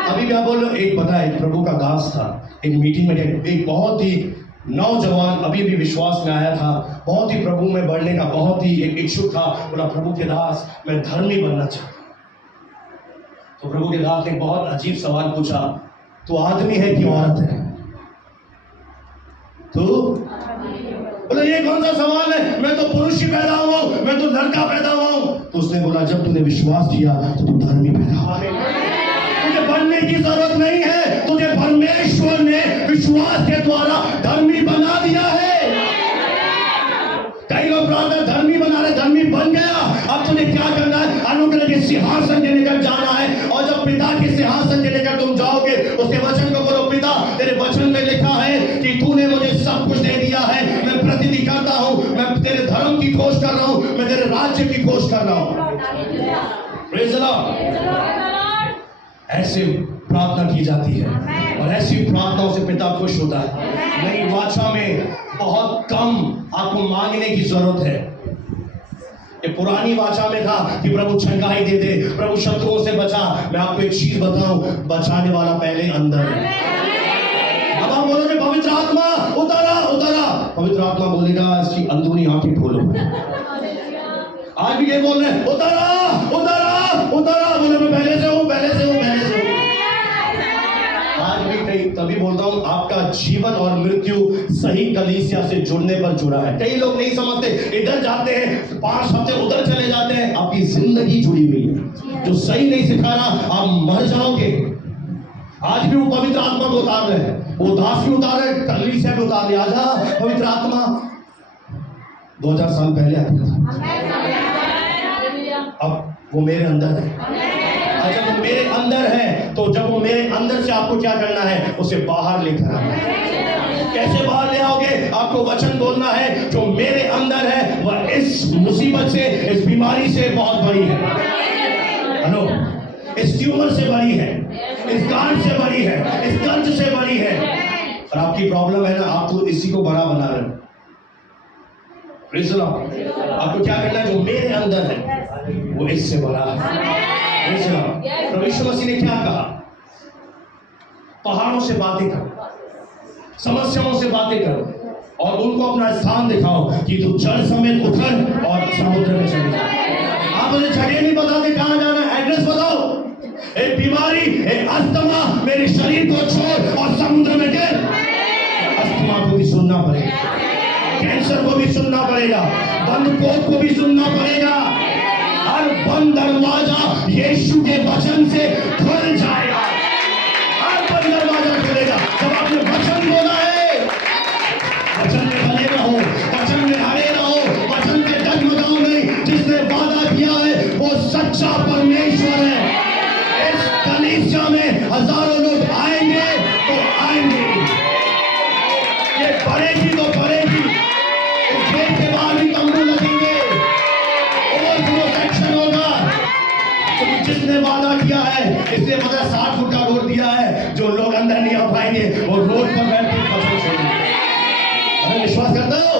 अभी क्या बोल रहा हूं, एक पता है प्रभु का दास था, एक मीटिंग में एक बहुत ही नौजवान अभी भी विश्वास में आया था, बहुत ही प्रभु में बढ़ने का बहुत ही एक इच्छुक था। बोला प्रभु के दास मैं धर्मी बनना चाहता। तो प्रभु के दास ने बहुत अजीब सवाल पूछा, तू आदमी है कि औरत है? तो बोला ये कौन सा सवाल है, मैं तो पुरुष ही पैदा हुआ हूं, मैं तो लड़का पैदा हुआ हूं। तो उसने बोला जब तूने विश्वास किया तो तू धर्मी पैदा हुआ। तुझे बनने की जरूरत नहीं है, तुझे परमेश्वर ने विश्वास के द्वारा धर्मी बना दिया है। कई लोग ब्रदर धर्मी बना रहे, धर्मी बन गया। अब तुझे क्या करना है, अनुग्रह के सिंहासन के लेकर जाना है। और जब पिता के सिंहासन के लेकर तुम जाओगे, उसके वचन को बोलो पिता तेरे वचन में लिखा है कि तूने मुझे सब कुछ दे दिया है, मैं प्रतिनिधि करता हूं, मैं तेरे धर्म की खोज कर रहा हूं, मैं तेरे राज्य की खोज कर रहा हूं। Praise the Lord. ऐसे प्रार्थना की जाती है और ऐसी प्रार्थनाओं से पिता खुश होता है। नई वाचा में बहुत कम आपको मांगने की जरूरत है। ये पुरानी वाचा में था कि प्रभु चंगाई दे दे, प्रभु शत्रुओं से बचा। मैं आपको एक चीज बताऊं, बचाने वाला पहले अंदर है। अब आप बोलोगे पवित्र आत्मा उतारा उतारा, पवित्र आत्मा बोलेगा इसकी अंदरूनी आंखें खोलो। आज भी ये बोल रहे उतारा उतारा उतारा, बोले मैं पहले से हूं पहले से हूं पहले से हूं। आज भी कई तभी बोलता हूं आपका जीवन और मृत्यु सही कलीसिया से जुड़ने पर जुड़ा है। कई लोग नहीं समझते, इधर जाते हैं 5 हफ्ते उधर चले जाते हैं, आपकी जिंदगी जुड़ी हुई है। जो सही नहीं सिखा रहा आप मर जाओगे। आज भी वो पवित्र आत्मा को उतार रहे हैं, वो दास भी उतार रहे, कलीसिया भी उतार रहे। आजा पवित्र आत्मा 2000 साल पहले आता था, अब वो मेरे अंदर है। अच्छा वो मेरे अंदर है, तो जब वो मेरे अंदर से आपको क्या करना है, उसे बाहर लेकर आना है। कैसे बाहर ले आओगे? आपको वचन बोलना है जो मेरे अंदर है वह इस मुसीबत से, इस बीमारी से बहुत बड़ी है। हेलो, इस ट्यूमर से बड़ी है, इस गांठ से बड़ी है, इस दर्द से बड़ी है। और आपकी प्रॉब्लम है ना, आप तो इसी को बड़ा बना रहे हो। Praise the Lord. आपको क्या करना है, जो मेरे अंदर है वो इससे बड़ा है। प्रभु यीशु मसीह ने क्या कहा? पहाड़ों से बातें करो, समस्याओं से बातें करो, और उनको अपना स्थान दिखाओ कि तू जल समेत उतर और समुद्र में चले जा। आप मुझे जगह नहीं बताते कहां जाना है, एड्रेस बताओ। एक बीमारी, एक अस्थमा मेरे शरीर को छोड़ और समुद्र में गिर। अस्थमा को भी सुनना पड़ेगा, कैंसर को भी सुनना पड़ेगा, बंद कोट को भी सुनना पड़ेगा। हर बंद दरवाजा यीशु के वचन से खुल जाएगा। हर बंद दरवाजा खुलेगा जब आपने वचन बोला है। वचन में बने रहो, वचन में अड़े रहो, वचन में डगमगाओ नहीं। जिसने वादा किया है वो सच्चा परमेश्वर है। इस कलीसिया में हजारों लोग आएंगे तो आएंगे, ये बढ़ेगी तो बढ़ेगी। खेत के बाहर भी तंबू लगेंगे, और सेक्शन होगा। तो जिसने वादा किया है, इसलिए पता 60 फुट का रोड दिया है। जो लोग अंदर नहीं आ पाएंगे वो रोड पर बैठ के फसल छोड़ेंगे। अरे विश्वास करते हो?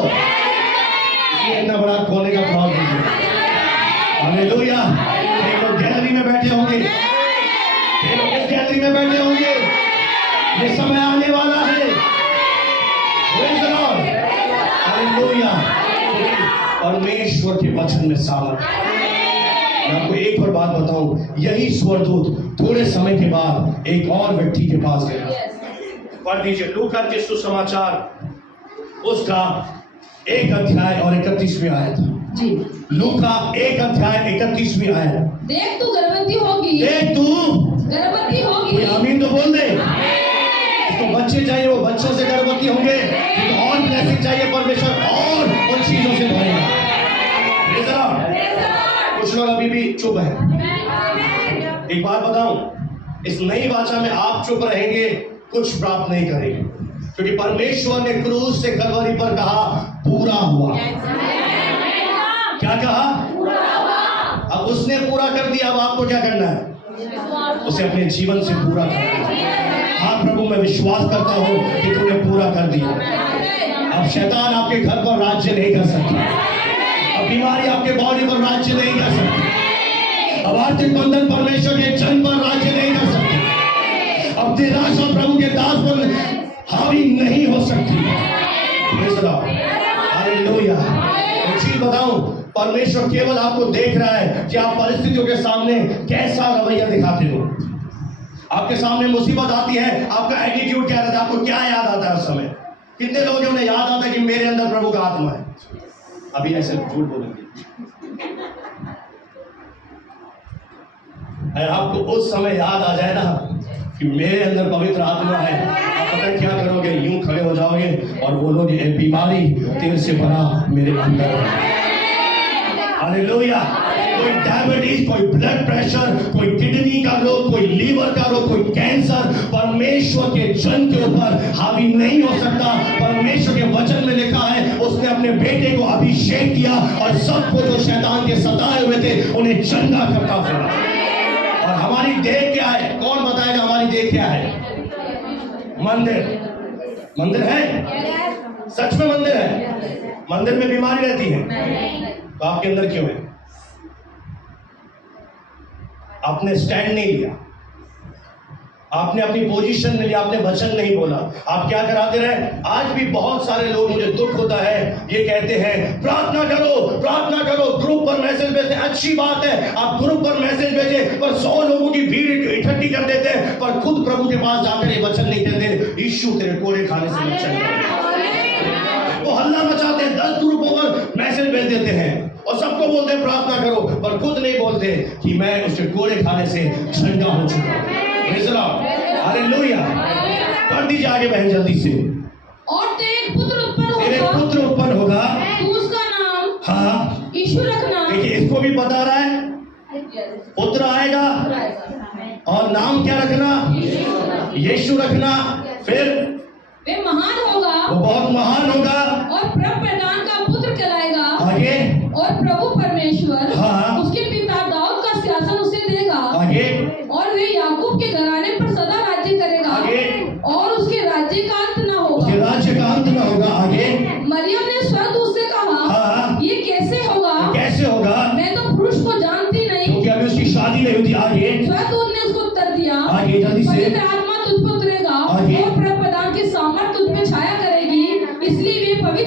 इसलिए इतना बड़ा खोलने का भाव दीजिए। हालेलुया। एक लोग गैलरी में बैठे होंगे, एक लोग इस गैलरी में बैठे होंगे। ये समय आने वाला है। हालेलुया। परमेश्वर के वचन में सामर्थ है। मैं आपको एक और बात बताऊं, यही स्वर्गदूत थोड़े समय के बाद एक और व्यक्ति के पास गया। पढ़ दीजिए लूका के सुसमाचार उसका 1 अध्याय और 31वीं आयत जी। लूका 1 अध्याय 31वीं आयत। देख तू गर्भवती होगी, देख तू गर्भवती होगी। कोई आमीन तो बोल दे। इसको बच्चे चाहिए, वो बच्चों से गर्भवती होंगे। तो और ब्लेसिंग चाहिए, परमेश्वर और उन चीजों से भरेगा। कुछ लोग अभी भी चुप है। एक बात बताऊं, इस नई वाचा में आप चुप रहेंगे कुछ प्राप्त नहीं करेंगे, क्योंकि परमेश्वर ने क्रूस से कलवरी पर कहा पूरा हुआ। क्या कहा? पूरा हुआ। अब उसने पूरा कर दिया, अब आपको क्या करना है? उसे अपने जीवन से पूरा करना है। हाँ प्रभु, मैं विश्वास करता हूं कि तूने पूरा कर दिया। अब शैतान आपके घर पर राज्य नहीं कर सकता, अब बीमारी आपके बॉडी पर राज्य नहीं कर सकती, अब आर्थिक बंधन परमेश्वर के जन पर राज्य नहीं कर सकती, अब निराशा प्रभु के दास पर हावी नहीं हो सकती। हालेलुया। एक चीज बताऊं, परमेश्वर केवल आपको देख रहा है कि आप परिस्थितियों के सामने कैसा रवैया दिखाते हो। आपके सामने मुसीबत आती है, आपका एटीट्यूड क्या रहता है, आपको क्या याद आता है उस समय? कितने लोग उन्हें याद आता है कि मेरे अंदर प्रभु का आत्मा है? अभी ऐसे झूठ बोलेंगे। अगर आपको उस समय याद आ जाए ना कि मेरे अंदर पवित्र आत्मा है, आप पता क्या करोगे? यूं खड़े हो जाओगे और बोलोगे ये बीमारी तेरे से बड़ा मेरे अंदर है। हालेलुया। कोई डायबिटीज, कोई ब्लड प्रेशर, कोई किडनी का रोग, कोई लीवर का रोग, कोई कैंसर परमेश्वर के जन के ऊपर हावी नहीं हो सकता। परमेश्वर के वचन में लिखा है उसने अपने बेटे को अभिषेक किया और सबको जो शैतान के सताए हुए थे उन्हें चंगा करता फिरा। और हमारी देह क्या है? कौन बताएगा हमारी देह क्या है? मंदिर। मंदिर है? सच में मंदिर है? मंदिर में बीमारी रहती है तो आपके अंदर क्यों है? आपने स्टैंड नहीं लिया, आपने अपनी पोजीशन नहीं लिया, आपने वचन नहीं बोला, आप क्या कराते रहे? आज भी बहुत सारे लोग, मुझे दुख होता है, ये कहते हैं प्रार्थना करो, प्रार्थना करो, ग्रुप पर मैसेज भेजते हैं। अच्छी बात है, आप ग्रुप पर मैसेज भेजे, पर 100 लोगों की भीड़ इकट्ठी कर देते हैं, पर खुद प्रभु के पास जाकर ये वचन नहीं कहते यीशु तेरे कोड़े खाने से बचा। वो हल्ला मचाते हैं, 10 ग्रुपों पर मैसेज भेज देते हैं और सबको बोलते हैं प्रार्थना करो, पर खुद नहीं बोलते कि मैं उसके कोड़े खाने से ठंडा हो चुका हूं। हालेलुया। पढ़ दीजिए आगे बहन जल्दी से। और तेरे पुत्र उत्पन्न होगा, तू उसका नाम हाँ यीशु रखना। देखिए इसको भी बता रहा है, पुत्र आएगा और नाम क्या रखना? यीशु रखना। फिर वे महान होगा, वो बहुत महान होगा और प्रभु प्रधान का पुत्र कहलाएगा। आगे, और प्रभु परमेश्वर हाँ उसके पिता दाऊद का सिंहासन उसे देगा। आगे, और वे याकूब के घराने पर सदा राज्य करेगा। आगे, और उसके राज्य का अंत न होगा। उसके राज्य का अंत न होगा। आगे, मरियम ने स्वर्गदूत से कहा, हाँ ये कैसे होगा? कैसे होगा? मैं तो पुरुष को जानती नहीं, क्योंकि अभी उसकी शादी नहीं हुई। आगे, स्वर्गदूत ने उसको उत्तर दिया, आगे जल्दी से, पवित्र आत्मा तुझ पर उतरेगा आगे, और प्रभु प्रधान की सामर्थ तुझ पे छाया करेगी, इसलिए वे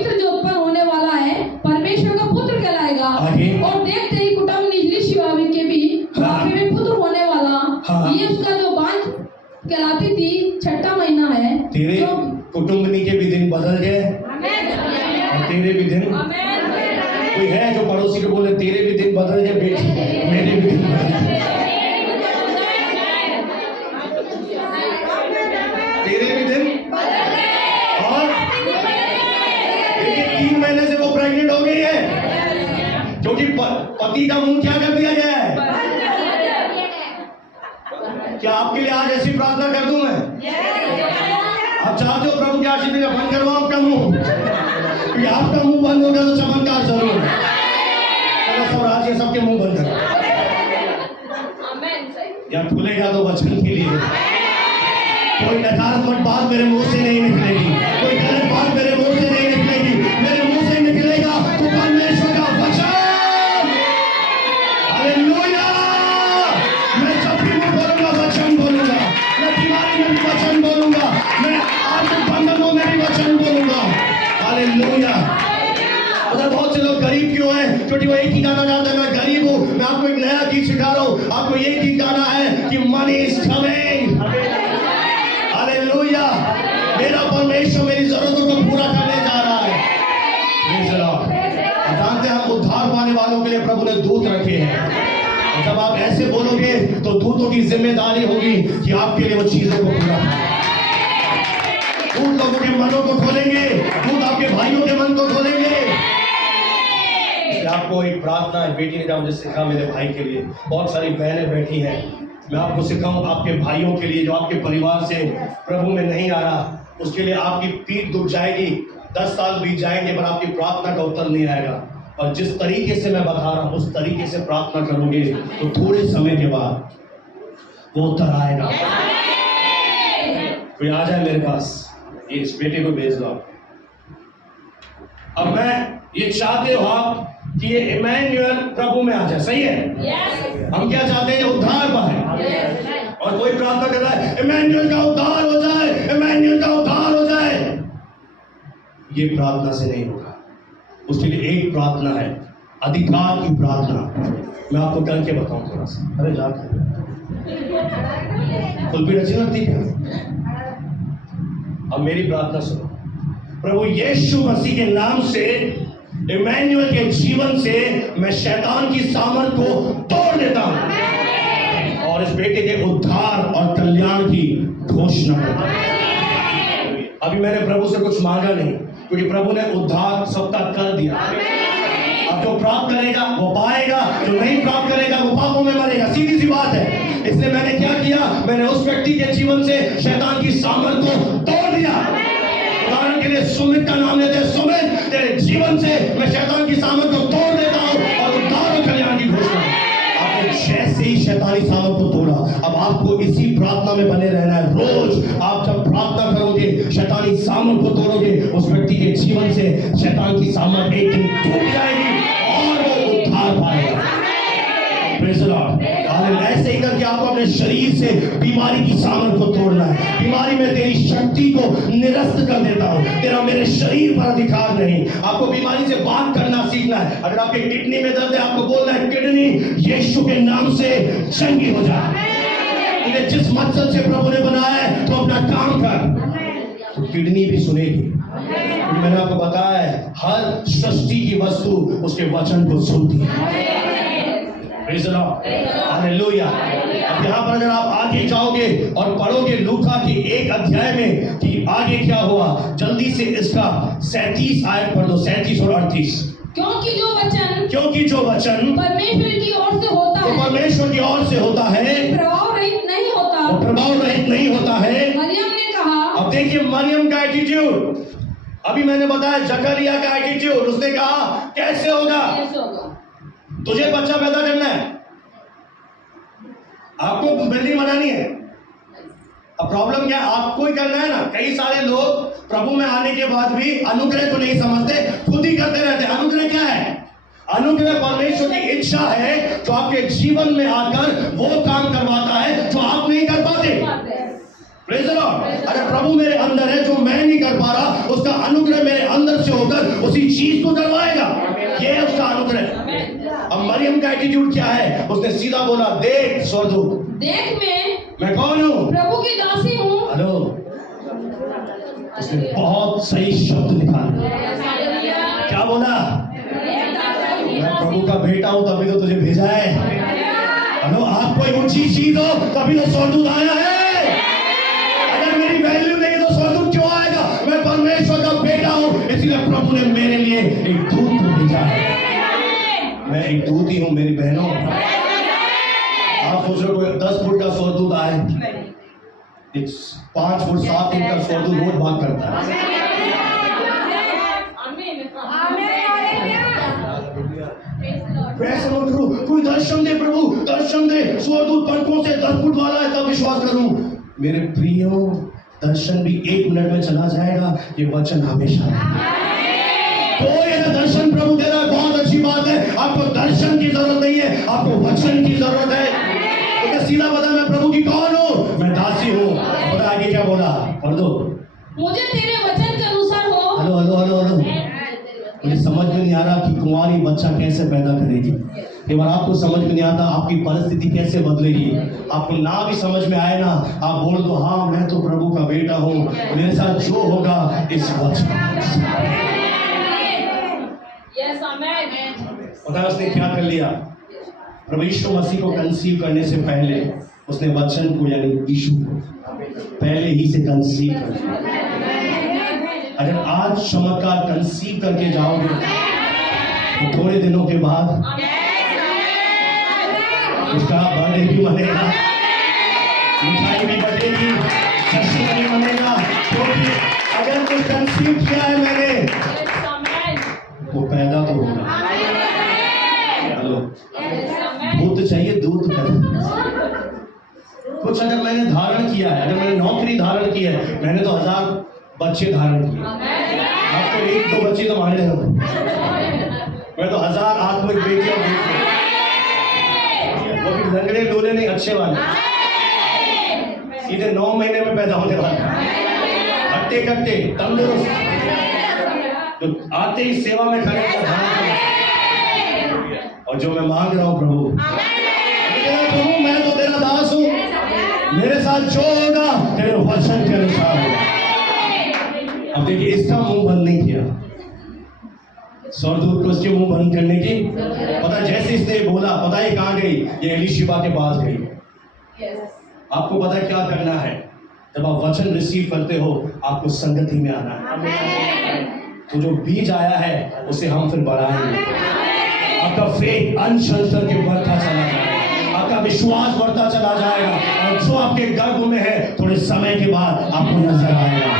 कहलाती थी, 6वां महीना है। तेरे तो कुटुंबनी के भी दिन बदल गए और तेरे भी दिन। कोई है जो पड़ोसी को बोले तेरे भी दिन बदल गए, बेटी मेरे भी दिन बदल गए। तेरे भी दिन और देखिए 3 महीने से वो प्रेग्नेंट हो गई है क्योंकि पति का मुंह क्या कर दिया गया है। क्या आपके लिए आज ऐसी प्रार्थना कर दूं मैं? आप चाहते हो प्रभु के आशीष में बंद करवाओ आपका मुंह, क्योंकि आपका मुंह बंद हो गया तो चमत्कार जरूर है। चलो सब राज्य सबके मुंह बंद करो, या खुलेगा तो वचन के लिए। कोई नकारात्मक बात मेरे मुंह से नहीं निकलेगी, कोई गलत बात मेरे मुंह से नहीं निकलेगी। मेरे मुंह से निकलेगा तो परमेश्वर का वचन। हालेलुया। मैं जब भी मुंह बोलूंगा वचन बोलूंगा, मैं बीमारी में भी वचन बोलूंगा, मैं आर्थिक बंधनों में भी वचन बोलूंगा। हालेलुया। उधर बहुत से लोग गरीब क्यों हैं? क्योंकि वो एक ही गाना गाते हैं, मैं गरीब हूं। मैं आपको एक नया गीत सिखा रहा हूं, आपको एक ही गाना है कि मनी इज कमिंग। हालेलुया। मेरा परमेश्वर मेरी जरूरतों को पूरा करने जा रहा है। जानते हैं हम उद्धार पाने वालों के लिए प्रभु ने दूत रखे हैं। जब आप ऐसे बोलोगे तो दूतों की जिम्मेदारी होगी कि आपके लिए वो चीजों को पूरा करें। दूत लोगों के मनों को खोलेंगे, दूत आपके भाइयों के मन को खोलेंगे। आपको एक प्रार्थना है, बेटी ने मुझे सिखा मेरे भाई के लिए। बहुत सारी बहनें बैठी हैं, मैं आपको सिखाऊं आपके भाइयों के लिए जो आपके परिवार से प्रभु में नहीं आ रहा, उसके लिए आपकी पीठ दुख जाएगी। 10 साल बीत जाएंगे पर आपकी प्रार्थना का उत्तर नहीं आएगा। और जिस तरीके से मैं बता रहा हूं उस तरीके से प्रार्थना करोगे तो थोड़े समय के बाद वो उत्तर आएगा। कोई आ जाए मेरे पास, ये इस बेटे को भेज दो। अब मैं ये चाहते हो आप कि ये इमैनुअल प्रभु में आ जाए, सही है? हम क्या चाहते हैं? उद्धार पाए। और कोई प्रार्थना कर रहा है इमैनुअल का उद्धार हो जाए, इमैनुअल का उद्धार हो जाए। ये प्रार्थना से नहीं होगा। उसके लिए एक प्रार्थना है, अधिकार की प्रार्थना। मैं आपको करके बताऊं थोड़ा सा। अरे जाकर खुलपी अच्छी लगती है। अब मेरी प्रार्थना सुनो। प्रभु यीशु मसीह के नाम से इमैनुअल के जीवन से मैं शैतान की सामर्थ को तोड़ देता हूं और इस बेटे के उद्धार और कल्याण की घोषणा करता हूं। अभी मैंने प्रभु से कुछ मांगा नहीं, क्योंकि प्रभु ने उद्धार सबका कर दिया। अब जो प्राप्त करेगा वो पाएगा, जो नहीं प्राप्त करेगा वो पापों में मरेगा। सीधी सी बात है। इसलिए मैंने क्या किया? मैंने उस व्यक्ति के जीवन से शैतान की सामर्थ को तोड़ दिया। उदाहरण के लिए सुमित का नाम लेते हैं। सुमित, तेरे जीवन से मैं शैतान की सामर्थ को तोड़ देता हूं और उद्धार और कल्याण की घोषणा। आपने जैसे ही शैतानी सामर्थ को तोड़ा, अब आपको इसी प्रार्थना में बने रहना है। रोज आप जब प्रार्थना करोगे, शैतानी सामर्थ को तोड़ोगे, उस व्यक्ति के जीवन से शैतान की सामर्थ एक दिन टूट जाएगी और वो उद्धार पाएगा। Praise the Lord. ऐसे ही करके आपको अपने शरीर से बीमारी की सामर्थ को तोड़ना है। बीमारी में तेरी शक्ति को निरस्त कर देता हूं, तेरा मेरे शरीर पर अधिकार नहीं। आपको बीमारी से बात करना सीखना है। अगर आपके किडनी में दर्द है, आपको बोलना है किडनी यीशु के नाम से चंगी हो जा। तुझे जिस मकसद से प्रभु ने बनाया है तो अपना काम कर, तो किडनी भी सुनेगी। मैंने आपको बताया है हर सृष्टि की वस्तु उसके वचन को सुनती है। Praise the lord. हालेलुया। अब यहाँ पर अगर आप आगे जाओगे और पढ़ोगे लूका के 1 अध्याय में कि आगे क्या हुआ, जल्दी से इसका 37 आयत पढ़ दो, 37 और 38। क्योंकि जो वचन परमेश्वर की ओर से होता है, परमेश्वर की ओर से होता है, प्रभाव रहित नहीं होता, प्रभाव रहित नहीं होता है। मरियम ने कहा। अब देखिए मरियम का एटीट्यूड, अभी मैंने बताया जकरिया का एटीट्यूड। उसने कहा कैसे होगा? तुझे बच्चा पैदा करना है, आपको बिल्डिंग बनानी है। अब प्रॉब्लम क्या है? आपको ही करना है ना। कई सारे लोग प्रभु में आने के बाद भी अनुग्रह को नहीं समझते, खुद ही करते रहते। अनुग्रह क्या है? अनुग्रह परमेश्वर की इच्छा है जो आपके जीवन में आकर वो काम करवाता है जो आप नहीं कर पाते। Praise the Lord. अगर प्रभु मेरे अंदर है, जो मैं नहीं कर पा रहा, उसका अनुग्रह मेरे अंदर से होकर उसी चीज को करवाएगा। ये है उसका अनुग्रह। अब मरियम का एटीट्यूड क्या है? उसने सीधा बोला देख स्वर्गदूत, देख मैं कौन हूँ? प्रभु की दासी हूँ। हेलो, उसने बहुत सही शब्द निकाला। क्या बोला? मैं प्रभु का बेटा हूं तभी तो तुझे भेजा है। हेलो, आप कोई ऊंची चीज हो तभी तो स्वर्गदूत आया है। अगर मेरी वैल्यू नहीं तो स्वर्गदूत क्यों आएगा? मैं परमेश्वर का बेटा हूं, इसलिए प्रभु ने मेरे लिए एक दूत को भेजा है। मैं एक दूत ही हूं मेरी बहनों। आप सोच रहे हो 10 फुट का स्वर्गदूत आए, 5 फुट 7 फुट का स्वर्गदूत रोज भाग करता है। कोई दर्शन दे प्रभु, दर्शन दे, स्वर्गदूत पंखों से 10 फुट वाला है तब विश्वास करूं। मेरे प्रियो, दर्शन भी 1 मिनट में चला जाएगा, ये वचन हमेशा कोई ऐसा दर्शन प्रभु दे रहा है, बहुत अच्छी बात है। आपको दर्शन की जरूरत नहीं है, आपको वचन की जरूरत है। तो सीधा बता, मैं प्रभु की कौन हूँ? मैं दासी हूँ। पता आगे क्या बोला? पढ़ दो। मुझे तेरे वचन के अनुसार हो। हेलो हेलो हेलो हेलो, मुझे समझ में नहीं आ रहा कि कुंवारी बच्चा कैसे पैदा करेगी। एक बार आपको समझ में नहीं आता आपकी परिस्थिति कैसे बदलेगी। आपको ना भी समझ में आए ना, आप बोल दो हाँ मैं तो प्रभु का बेटा हूँ, मेरे साथ जो होगा इस वचन। पता है उसने क्या कर लिया? प्रभु यीशु मसीह को कंसीव करने से पहले उसने वचन को यानी यीशु को पहले ही से कंसीव कर लिया। अगर आज चमत्कार कंसीव करके जाओगे तो थोड़े दिनों के बाद उसका बर्थडे भी मनेगा, मिठाई भी बटेगी, जश्न भी मनेगा, क्योंकि अगर कुछ कंसीव किया है मैंने वो पैदा तो होगा। हेलो, भूत चाहिए दूत कर। कुछ अगर मैंने धारण किया है, अगर मैंने नौकरी धारण की है, मैंने तो 1000 बच्चे धारण किए। आप तो 1-2 बच्चे तो मारे हो, मैं तो 1000 आत्मिक बेटियां बेटे, वो भी लंगड़े लोले नहीं, अच्छे वाले, सीधे 9 महीने में पैदा होने वाले, हट्टे कट्टे तंदुरुस्त, तो आते ही सेवा में खड़े और जो मैं मांग रहा हूं प्रभु, प्रभु मैं तो तेरा दास हूं, मेरे साथ जो होगा तेरे वचन के अनुसार होगा। अब देखिए, इसका मुंह बंद नहीं किया स्वर्गदूत को, उसके मुंह बंद करने की पता, जैसे इसने बोला पता है कहां गई? ये एलीशिबा के पास गई। आपको पता है क्या करना है? जब आप वचन रिसीव करते हो आपको संगति में आना है। तो जो बीज आया है उसे हम फिर बढ़ाएंगे। आपका फेथ अनशंकर के बढ़ता चला जाएगा, आपका विश्वास बढ़ता चला जाएगा, और जो आपके गर्भ में है थोड़े समय के बाद आपको नजर आएगा।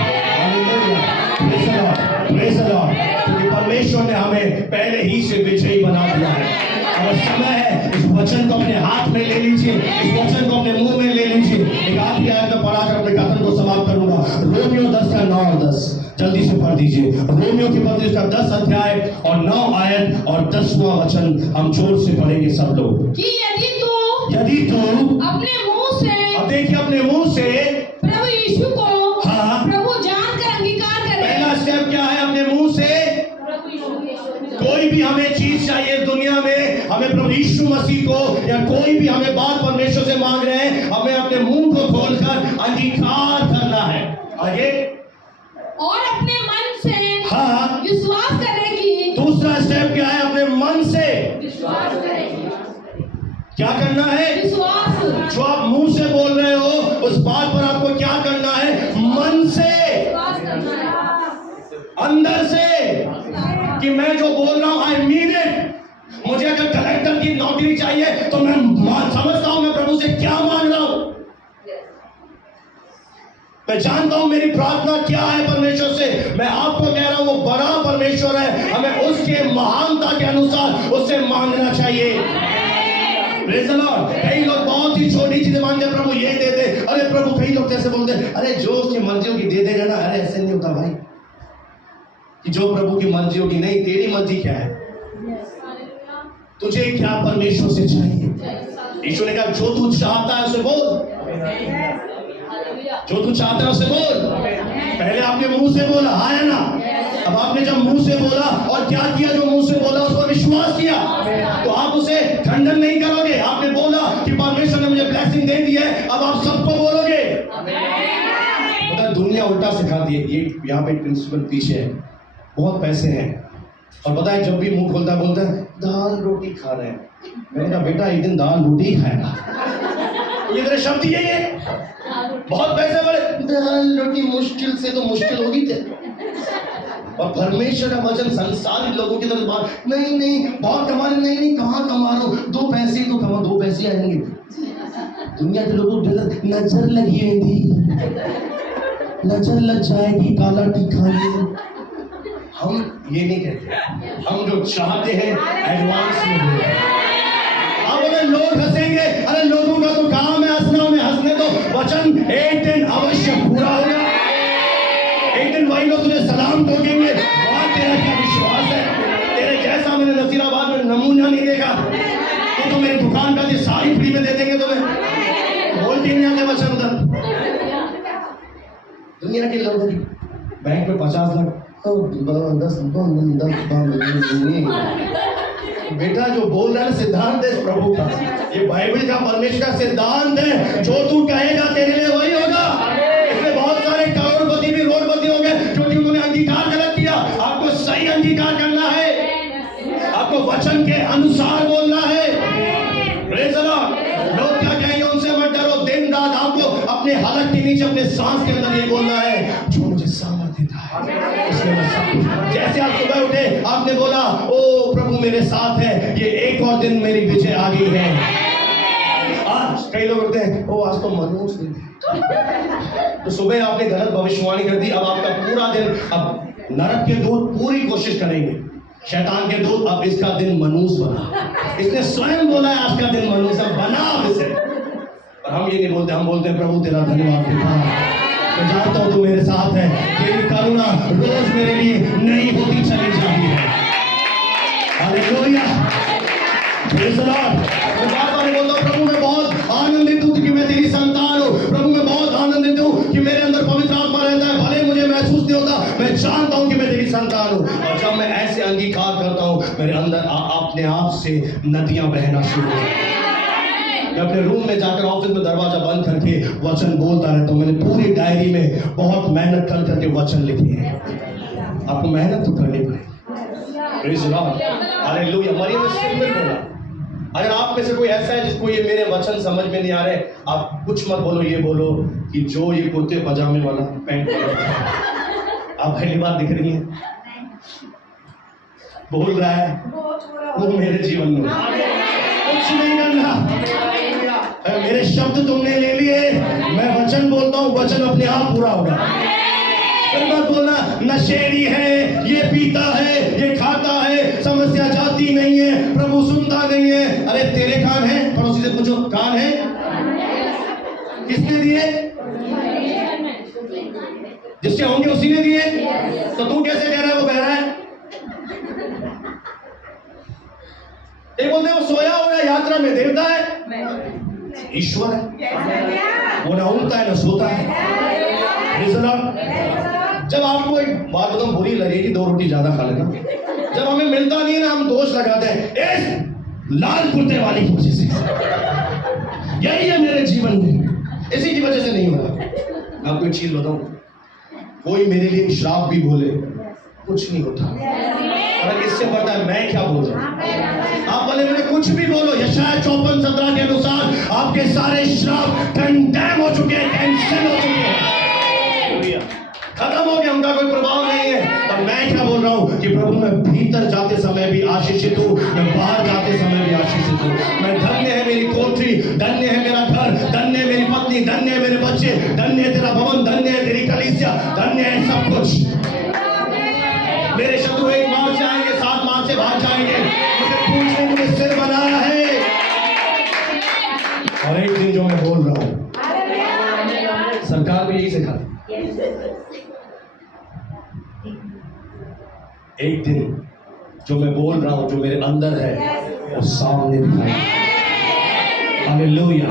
क्योंकि परमेश्वर ने हमें पहले ही से विजयी बना दिया है। अब समय है इस वचन को अपने हाथ में ले लीजिए, इस वचन को अपने मुंह में ले लीजिए। एक आखिरी आयत में पढ़ाकर अपने कथन को समाप्त करूंगा। रोमियो 10 का 9 और 10 जल्दी से पढ़ दीजिए। रोमियो की पत्री का 10 अध्याय और 9 आयत और 10वां वचन हम जोर से पढ़ेंगे सब लोग। कि यदि तू अपने मुंह से, अब देखिए, अपने मुंह से प्रभु यीशु को हाँ, प्रभु जानकर अंगीकार करे। पहला स्टेप क्या है? अपने मुंह से कोई भी हमें चीज चाहिए दुनिया में, हमें प्रभु यीशु मसीह को या कोई भी हमें बात परमेश्वर से मांग रहे हैं, हमें अपने मुंह को खोलकर अंगीकार करना है। आगे, और अपने मन से हाँ, विश्वास करेगी। दूसरा स्टेप क्या है? अपने मन से विश्वास करेगी। क्या करना है? विश्वास। जो आप मुंह से बोल रहे हो उस बात पर आपको क्या करना है? मन से, विश्वास करना है, अंदर से, कि मैं जो बोल रहा हूं आई मीन इट। मुझे अगर कलेक्टर की नौकरी चाहिए तो मैं समझता हूं मैं प्रभु से क्या मांग रहा हूं, मैं जानता हूं मेरी प्रार्थना क्या है परमेश्वर से। मैं आपको कह रहा हूं वो बड़ा परमेश्वर है, हमें उसके महानता के अनुसार उससे मांगना चाहिए। Praise the Lord. कई लोग बहुत ही छोटी चीजें मांगते हैं, प्रभु ये दे दे। अरे प्रभु, कई लोग कैसे बोलते हैं, अरे जो उसकी मर्जी होगी दे देगा ना। अरे ऐसे नहीं होता भाई, कि जो प्रभु की मर्जी होगी, नहीं, तेरी मर्जी क्या है? तुझे क्या परमेश्वर से चाहिए? यीशु ने कहा जो तू चाहता है उसे बोल, जो तू चाहता है उसे बोल। पहले आपने मुंह से बोला, हाँ है ना? अब आपने जब मुंह से बोला और क्या किया? जो मुंह से बोला उस पर विश्वास किया, तो आप उसे खंडन नहीं करोगे। आपने बोला कि परमेश्वर ने मुझे ब्लेसिंग दे दी है, अब आप सबको उल्टा सिखाती है। ये यहाँ पे प्रिंसिपल पीछे है, बहुत पैसे हैं, और पता है जब भी मुंह खोलता बोलता है दाल रोटी खा रहे हैं। मैंने कहा बेटा एक दिन दाल रोटी ही खाएगा। ये तेरे शब्द ही है, बहुत पैसे वाले, दाल रोटी मुश्किल से तो मुश्किल होगी थे। और परमेश्वर का वचन संसारी लोगों की तरफ बात, नहीं नहीं बहुत कमा रहे, नहीं नहीं कहाँ कमा रहा हूँ, 2 पैसे ही तो कमा, 2 पैसे आएंगे। दुनिया के लोगों को नजर लगी थी, नजर लग जाएगी काला टीका में। हम ये नहीं कहते, हम जो चाहते हैं एडवांस में बोलते हैं। अब अगर लोग हंसेंगे, अरे लोगों का तो काम है हंसना, उन्हें हंसने दो। वचन एक दिन अवश्य पूरा होगा। एक दिन वही लोग तुझे सलाम ठोकेंगे, वहां तेरा क्या विश्वास है? तेरे जैसा मैंने नसीराबाद में नमूना नहीं देखा। तो मेरी दुकान का सारी फ्री में दे देंगे तुम्हें, बोलते नहीं आते वचन उधर। दुनिया के लोग बैंक में 50 लाख 10 बेटा जो बोल रहा है सिद्धांत है प्रभु का, ये बाइबल का परमेश्वर का सिद्धांत है। जो तू कहेगा तेरे लिए वही होगा। इसमें बहुत सारे करोड़पति भी रोडपति हो गए क्योंकि उन्होंने अंगीकार गलत किया। आपको सही अंगीकार करना है, आपको वचन के अनुसार बोलना है। Praise the Lord. लोग क्या कहेंगे उनसे मत डरो। दिन रात आपको अपने हलक के नीचे, अपने सांस के अंदर ये बोलना है, जो मुझे सामर्थ देता है इसमें मैं सब। जैसे आप सुबह उठे, आपने बोला ओ प्रभु मेरे साथ है, ये एक और दिन मेरी विजय आ गई है। आज कई लोग उठते हैं, ओ आज तो मनोज दिन है, तो सुबह आपने गलत भविष्यवाणी कर दी। अब आपका पूरा दिन, अब नरक के दूत पूरी कोशिश करेंगे, शैतान के दूत अब इसका दिन मनूस बना। इसने स्वयं बोला है आज का दिन मनूस है, बना अब इसे। और हम ये नहीं बोलते, हम बोलते हैं प्रभु तेरा धन्यवाद पिता, मैं जानता हूं तू मेरे साथ है, तेरी करुणा रोज मेरे लिए नई होती चली जाती है। Hallelujah, praise the Lord. मैं बार-बार बोलता हूं प्रभु मैं बहुत आनंदित हूं कि मैं तेरी संतान हूं। प्रभु मैं बहुत आनंदित हूं कि मेरे अंदर पवित्र आत्मा रहता है। भले मुझे महसूस नहीं होता, मैं जानता हूं कि मैं तेरी संतान हूं। और जब मैं ऐसे अंगीकार करता हूं, मेरे अंदर अपने आप से नदियां बहना शुरू हो जाती हैं। मैं अपने रूम में जाकर ऑफिस में दरवाजा बंद करके वचन बोलता रहता हूँ। मैंने पूरी डायरी में बहुत मेहनत कर करके वचन लिखे हैं। आपको मेहनत तो करनी पड़ेगी। Praise the lord, hallelujah. Mariam ने सिंपल बोला। अगर आप में से कोई ऐसा है जिसको ये मेरे वचन समझ में नहीं आ रहे, आप कुछ मत बोलो, ये बोलो कि जो ये कुर्ते पजामे वाला पैंट आप पहली बार दिख रही हैं, बोल रहा है वो मेरे जीवन में कुछ नहीं करना। मेरे शब्द तुमने ले लिए, मैं वचन बोलता हूँ, वचन अपने आप पूरा होगा। फिर मत बोलना नशेड़ी है, ये पीता है, ये खाता है, समस्या जाती नहीं है, प्रभु सुनता नहीं है। अरे तेरे कान है, पड़ोसी से पूछो कान है, किसने दिए? जिसके होंगे उसी ने दिए। तो तू कैसे कह रहा है वो बह रहा है? एक बोलते हैं वो सोया हुआ है यात्रा में, देवता है, ईश्वर है, वो ना उठता है ना सोता है। जब आपको एक बात बताऊं बुरी लगेगी, 2 रोटी ज्यादा खा लेना। जब हमें मिलता नहीं है ना, हम दोष लगाते हैं इस लाल कुर्ते वाली की वजह से, यही है मेरे जीवन में, इसी की वजह से नहीं हो रहा। आपको एक चीज बताऊं, कोई मेरे लिए श्राप भी बोले कुछ नहीं होता। और इससे पता है मैं क्या बोल रहा हूं। आप बोले मुझे कुछ भी बोलो, यशायाह 54:17 के अनुसार आपके सारे श्राप कंडेम हो चुके हैं, कैंसिल हो चुके हैं, खत्म हो गया, उनका कोई प्रभाव नहीं है। और मैं क्या बोल रहा हूं कि प्रभु मैं भीतर जाते समय भी आशीषित हूं, मैं बाहर जाते समय भी आशीषित हूं। मैं धन्य है मेरी कोठरी, धन्य है मेरा घर, धन्य है मेरी पत्नी, धन्य है मेरे बच्चे, धन्य है तेरा भवन, धन्य है तेरी कलीसिया, धन्य है सब कुछ। मेरे शत्रु 1 मार्च से आएंगे, 7 मार्च से भाग जाएंगे। मुझे पूछने मुझे सिर बनाया है। और एक दिन जो मैं बोल रहा हूं, सरकार भी यही सिखाती, एक दिन जो मैं बोल रहा हूं, जो मेरे अंदर है, वो सामने दिखाई। Hallelujah,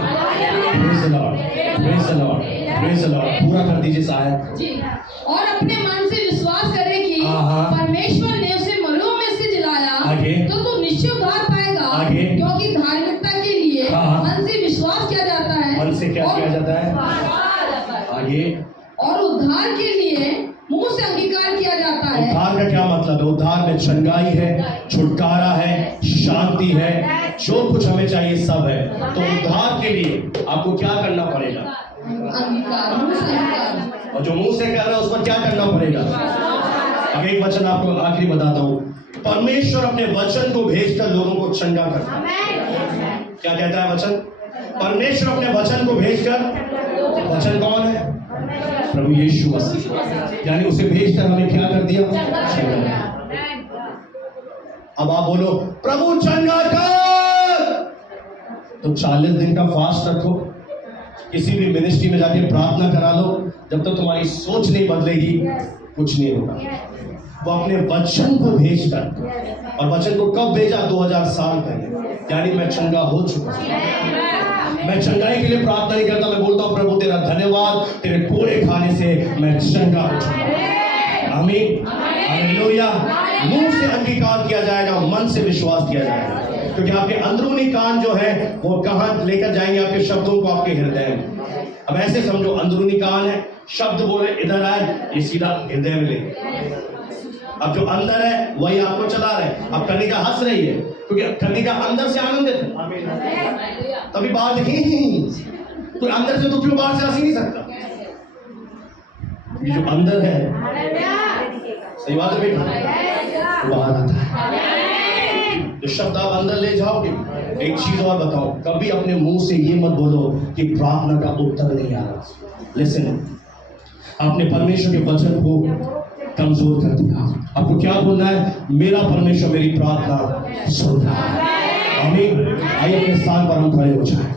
praise the Lord, praise the Lord, praise the Lord. पूरा कर दीजिए साहब जी। और अपने मन से विश्वास करे कि परमेश्वर ने उसे मरों में से जिलाया, तो तू निश्चय उद्धार पाएगा। क्योंकि धार्मिकता के लिए मन से विश्वास किया जाता है। मन से क्या किया जाता है? आगे। और उद्धार के लिए मुंह से अंगीकार किया जाता है। उद्धार का क्या मतलब है? उद्धार में चंगाई है, छुटकारा है, शांति है, जो कुछ हमें चाहिए सब है। तो उद्धार के लिए आपको क्या करना पड़ेगा? अंगीकार, मुंह से अंगीकार। और जो मुंह से कर रहा है उस पर क्या करना पड़ेगा? अब एक वचन आपको आखिरी बताता हूँ। परमेश्वर अपने वचन को भेजकर लोगों को चंगा करता है। क्या कहता है वचन? परमेश्वर अपने वचन को भेजकर, वचन कौन है? प्रभु यीशु मसीह। यानी उसे भेजकर हमें क्या कर दिया? अब आप बोलो प्रभु चंगा कर, तो 40 दिन का फास्ट रखो, किसी भी मिनिस्ट्री में जाके प्रार्थना करा लो, जब तक तुम्हारी सोच नहीं बदलेगी कुछ नहीं होगा। वो अपने वचन को भेजकर, और वचन को कब भेजा? 2000 साल पहले। यानी मैं चंगा हो चुका। मैं चंगाई के लिए प्रार्थना नहीं करता, मैं बोलता हूँ प्रभु तेरा धन्यवाद, तेरे कोड़े खाने से मैं चंगा हो चुका। आमीन, हालेलुया। मुंह से अंगीकार किया जाएगा, मन से विश्वास किया जाएगा, क्योंकि आपके अंदरूनी कान जो है वो कहां लेकर जाएंगे? आपके शब्दों को आपके हृदय में। अब ऐसे समझो, अंदरूनी कान है, शब्द बोले इधर आए, ये सीधा हृदय में ले। अब जो अंदर है वही आपको चला रहे। अब कन्निका हंस रही है क्योंकि कन्निका अंदर से आनंदित है, तभी बात ही तो अंदर से तो क्यों बाहर से हंस ही नहीं सकता। ये जो अंदर है, सही बात है बेटा, बाहर आता है। जो शब्द आप अंदर ले जाओगे। एक चीज और बताओ, कभी अपने मुंह से ये मत बोलो कि प्रार्थना का उत्तर नहीं आ रहा। लिसन, आपने परमेश्वर के वचन को कमजोर कर दिया। आपको क्या बोलना है? मेरा परमेश्वर मेरी प्रार्थना सुन रहा है। आमीन। आइए अपने स्थान पर हम खड़े हो जाएं।